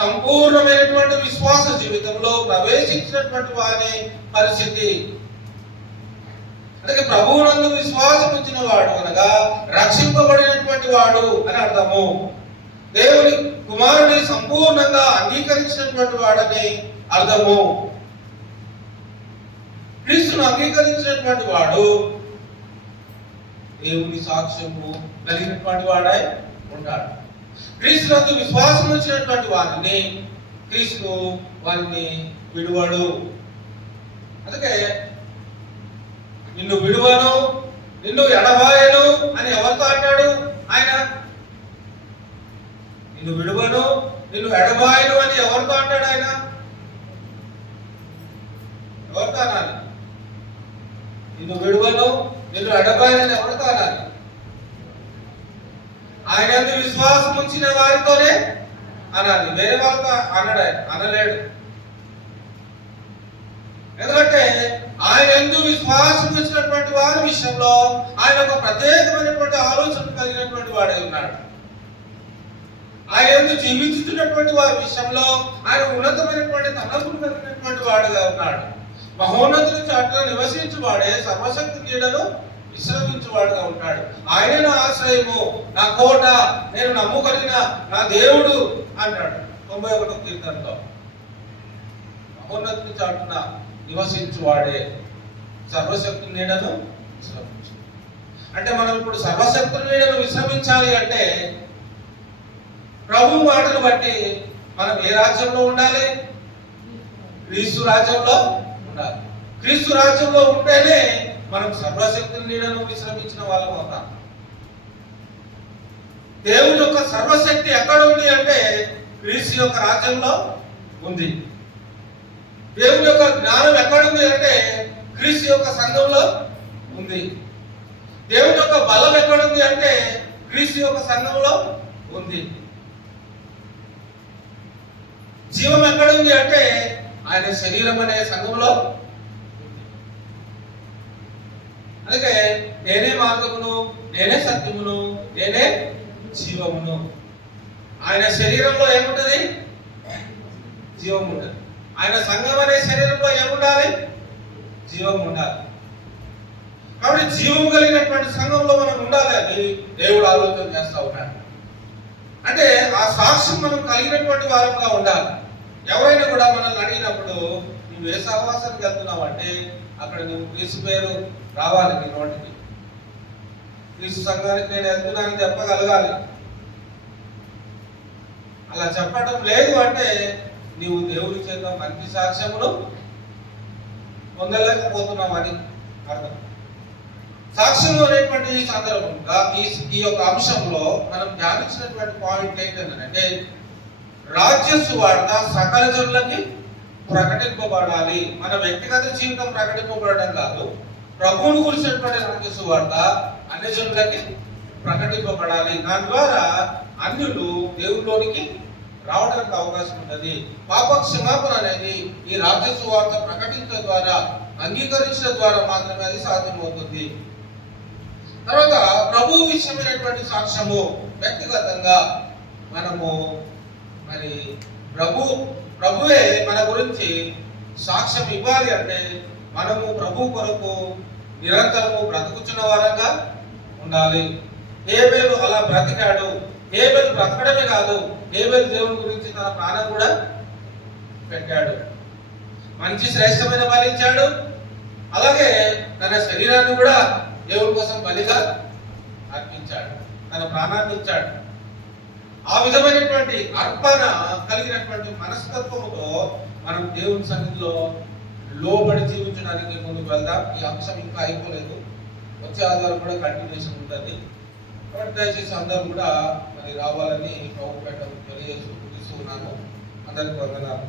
సంపూర్ణమైనటువంటి విశ్వాస జీవితంలో ప్రవేశించినటువంటి వారి పరిస్థితి. అందుకే ప్రభువునందు విశ్వాసం ఉంచిన వాడు అనగా రక్షింపబడినటువంటి వాడు అని అర్థము. దేవుని కుమారుని సంపూర్ణంగా అంగీకరించినటువంటి వాడని అర్థము. క్రీస్తును అంగీకరించినటువంటి వాడు దేవుని సాక్ష్యము కలిగినటువంటి వాడై ఉంటాడు. క్రీస్తునందు విశ్వాసం వచ్చినటువంటి వారిని క్రీస్తు వారిని విడువడు. అందుకే నిన్ను విడువను, నిన్ను ఎడబాయను అని ఎవరితో అంటాడు ఆయన? నిన్ను విడువను, నిన్ను ఎడబాయను అని ఎవరితో అంటాడు ఆయన? ఎవరితో అనాలి? నిన్ను విడువను, నిన్ను అడగాలని ఎవరితో అనాలి? ఆయన యందు విశ్వాసం ఉంచిన వారితోనే అనాలి. వేరే వాళ్ళతో అనలేడు. ఎందుకంటే ఆయన యందు విశ్వాసం ఉంచినటువంటి వారి విషయంలో ఆయన ఒక ప్రత్యేకమైనటువంటి ఆలోచన కలిగినటువంటి వాడే ఉన్నాడు. ఆయన యందు జీవించుతున్నటువంటి వారి విషయంలో ఆయన ఉన్నతమైనటువంటి తలంపులు కలిగినటువంటి వాడుగా ఉన్నాడు. మహోన్నతుల చాటున నివసించువాడే సర్వశక్తి నీడలో విశ్రమించువాడుగా ఉంటాడు. ఆయనే నా ఆశ్రయము, నా కోట, నేను నమ్ముకలిగిన నా దేవుడు అంటాడు 91వ కీర్తనలో. మహోన్నతుని చాటున నివసించువాడే సర్వశక్తి నీడను విశ్రమించు. అంటే మనం ఇప్పుడు సర్వశక్తి నీడను విశ్రమించాలి అంటే ప్రభు మాటను బట్టి మనం ఏ రాజ్యంలో ఉండాలి? క్రీస్తు రాజ్యంలో ఉండాలి. క్రీస్తు రాజ్యంలో ఉంటేనే మనం సర్వశక్తి నీడను విశ్రమించిన వాళ్ళం అవుతాం. దేవుని యొక్క సర్వశక్తి ఎక్కడ ఉంది అంటే క్రీస్తు యొక్క రాజ్యంలో ఉంది. దేవుని యొక్క జ్ఞానం ఎక్కడుంది అంటే క్రీస్తు యొక్క సంఘంలో ఉంది. దేవుని యొక్క బలం ఎక్కడుంది అంటే క్రీస్తు యొక్క సంఘంలో ఉంది. జీవం ఎక్కడుంది అంటే ఆయన శరీరం అనే సంఘంలో. అందుకే నేనే మార్గమును, నేనే సత్యమును, నేనే జీవమును. ఆయన శరీరంలో ఏముంటది? జీవం ఉంటుంది. ఆయన సంఘం అనే శరీరంలో ఏముండాలి? జీవం ఉండాలి. కాబట్టి జీవం కలిగినటువంటి సంఘంలో మనం ఉండాలి అని దేవుడు ఆలోచన చేస్తా ఉన్నాడు. అంటే ఆ సాక్ష్యం మనం కలిగినటువంటి వారంగా ఉండాలి. ఎవరైనా కూడా మనల్ని అడిగినప్పుడు నువ్వు ఏ సహవాసానికి వెళ్తున్నావు అంటే అక్కడ నువ్వు క్రీస్తు పేరు రావాలి నీ నోటికి. క్రీస్తు సంఘానికి నేను వెళ్తున్నానని చెప్పగలగాలి. అలా చెప్పడం లేదు అంటే నీవు దేవుడి చేత మంచి సాక్ష్యమును పొందలేకపోతున్నావు అని అర్థం. సాక్ష్యం అనేటువంటి ఈ సందర్భంగా ఈ యొక్క అంశంలో మనం ధ్యానించినటువంటి పాయింట్ ఏంటంటే రాజ్య సువార్త సకల జనులకి ప్రకటింపబడాలి. మన వ్యక్తిగత జీవితం ప్రకటింపబడడం కాదు, ప్రభువును గురించినటువంటి రాజ్య సువార్త అన్ని జనులకి ప్రకటింపబడాలి. దాని ద్వారా అన్యులు దేవునిలోనికి రావడానికి అవకాశం ఉంటుంది. పాప క్షమాపణ అనేది ఈ రాజ్య సువార్త ప్రకటించడం ద్వారా, అంగీకరించడం ద్వారా మాత్రమే అది సాధ్యమవుతుంది. తర్వాత ప్రభు విషయమైనటువంటి సాక్ష్యము వ్యక్తిగతంగా మనము మరి ప్రభువే మన గురించి సాక్ష్యం ఇవ్వాలి అంటే మనము ప్రభు కొరకు నిరంతరము బ్రతుకుచున్న వారంగా ఉండాలి. హేబేలు అలా బ్రతికాడు. హేబేలు బ్రతకడమే కాదు, హేబేలు దేవుని గురించి తన ప్రాణం కూడా పెట్టాడు. మంచి శ్రేష్టమైన బలి ఇచ్చాడు. అలాగే తన శరీరాన్ని కూడా దేవుని కోసం బలిగా అర్పించాడు, తన ప్రాణాన్ని ఇచ్చాడు. ఆ విధమైనటువంటి అర్పణ కలిగినటువంటి మనస్తత్వముతో మనం దేవుని సన్నిధిలో లోబడి జీవించడానికి ముందుకు వెళ్దాం. ఈ అంశం ఇంకా అయిపోలేదు, వచ్చే ఆధారం కూడా కంటిన్యూషన్ ఉంటుంది. కాబట్టి దయచేసి అందరూ కూడా మరి రావాలని ప్రభుపేట తెలియజేస్తున్నాను. అందరికీ వందనాలు.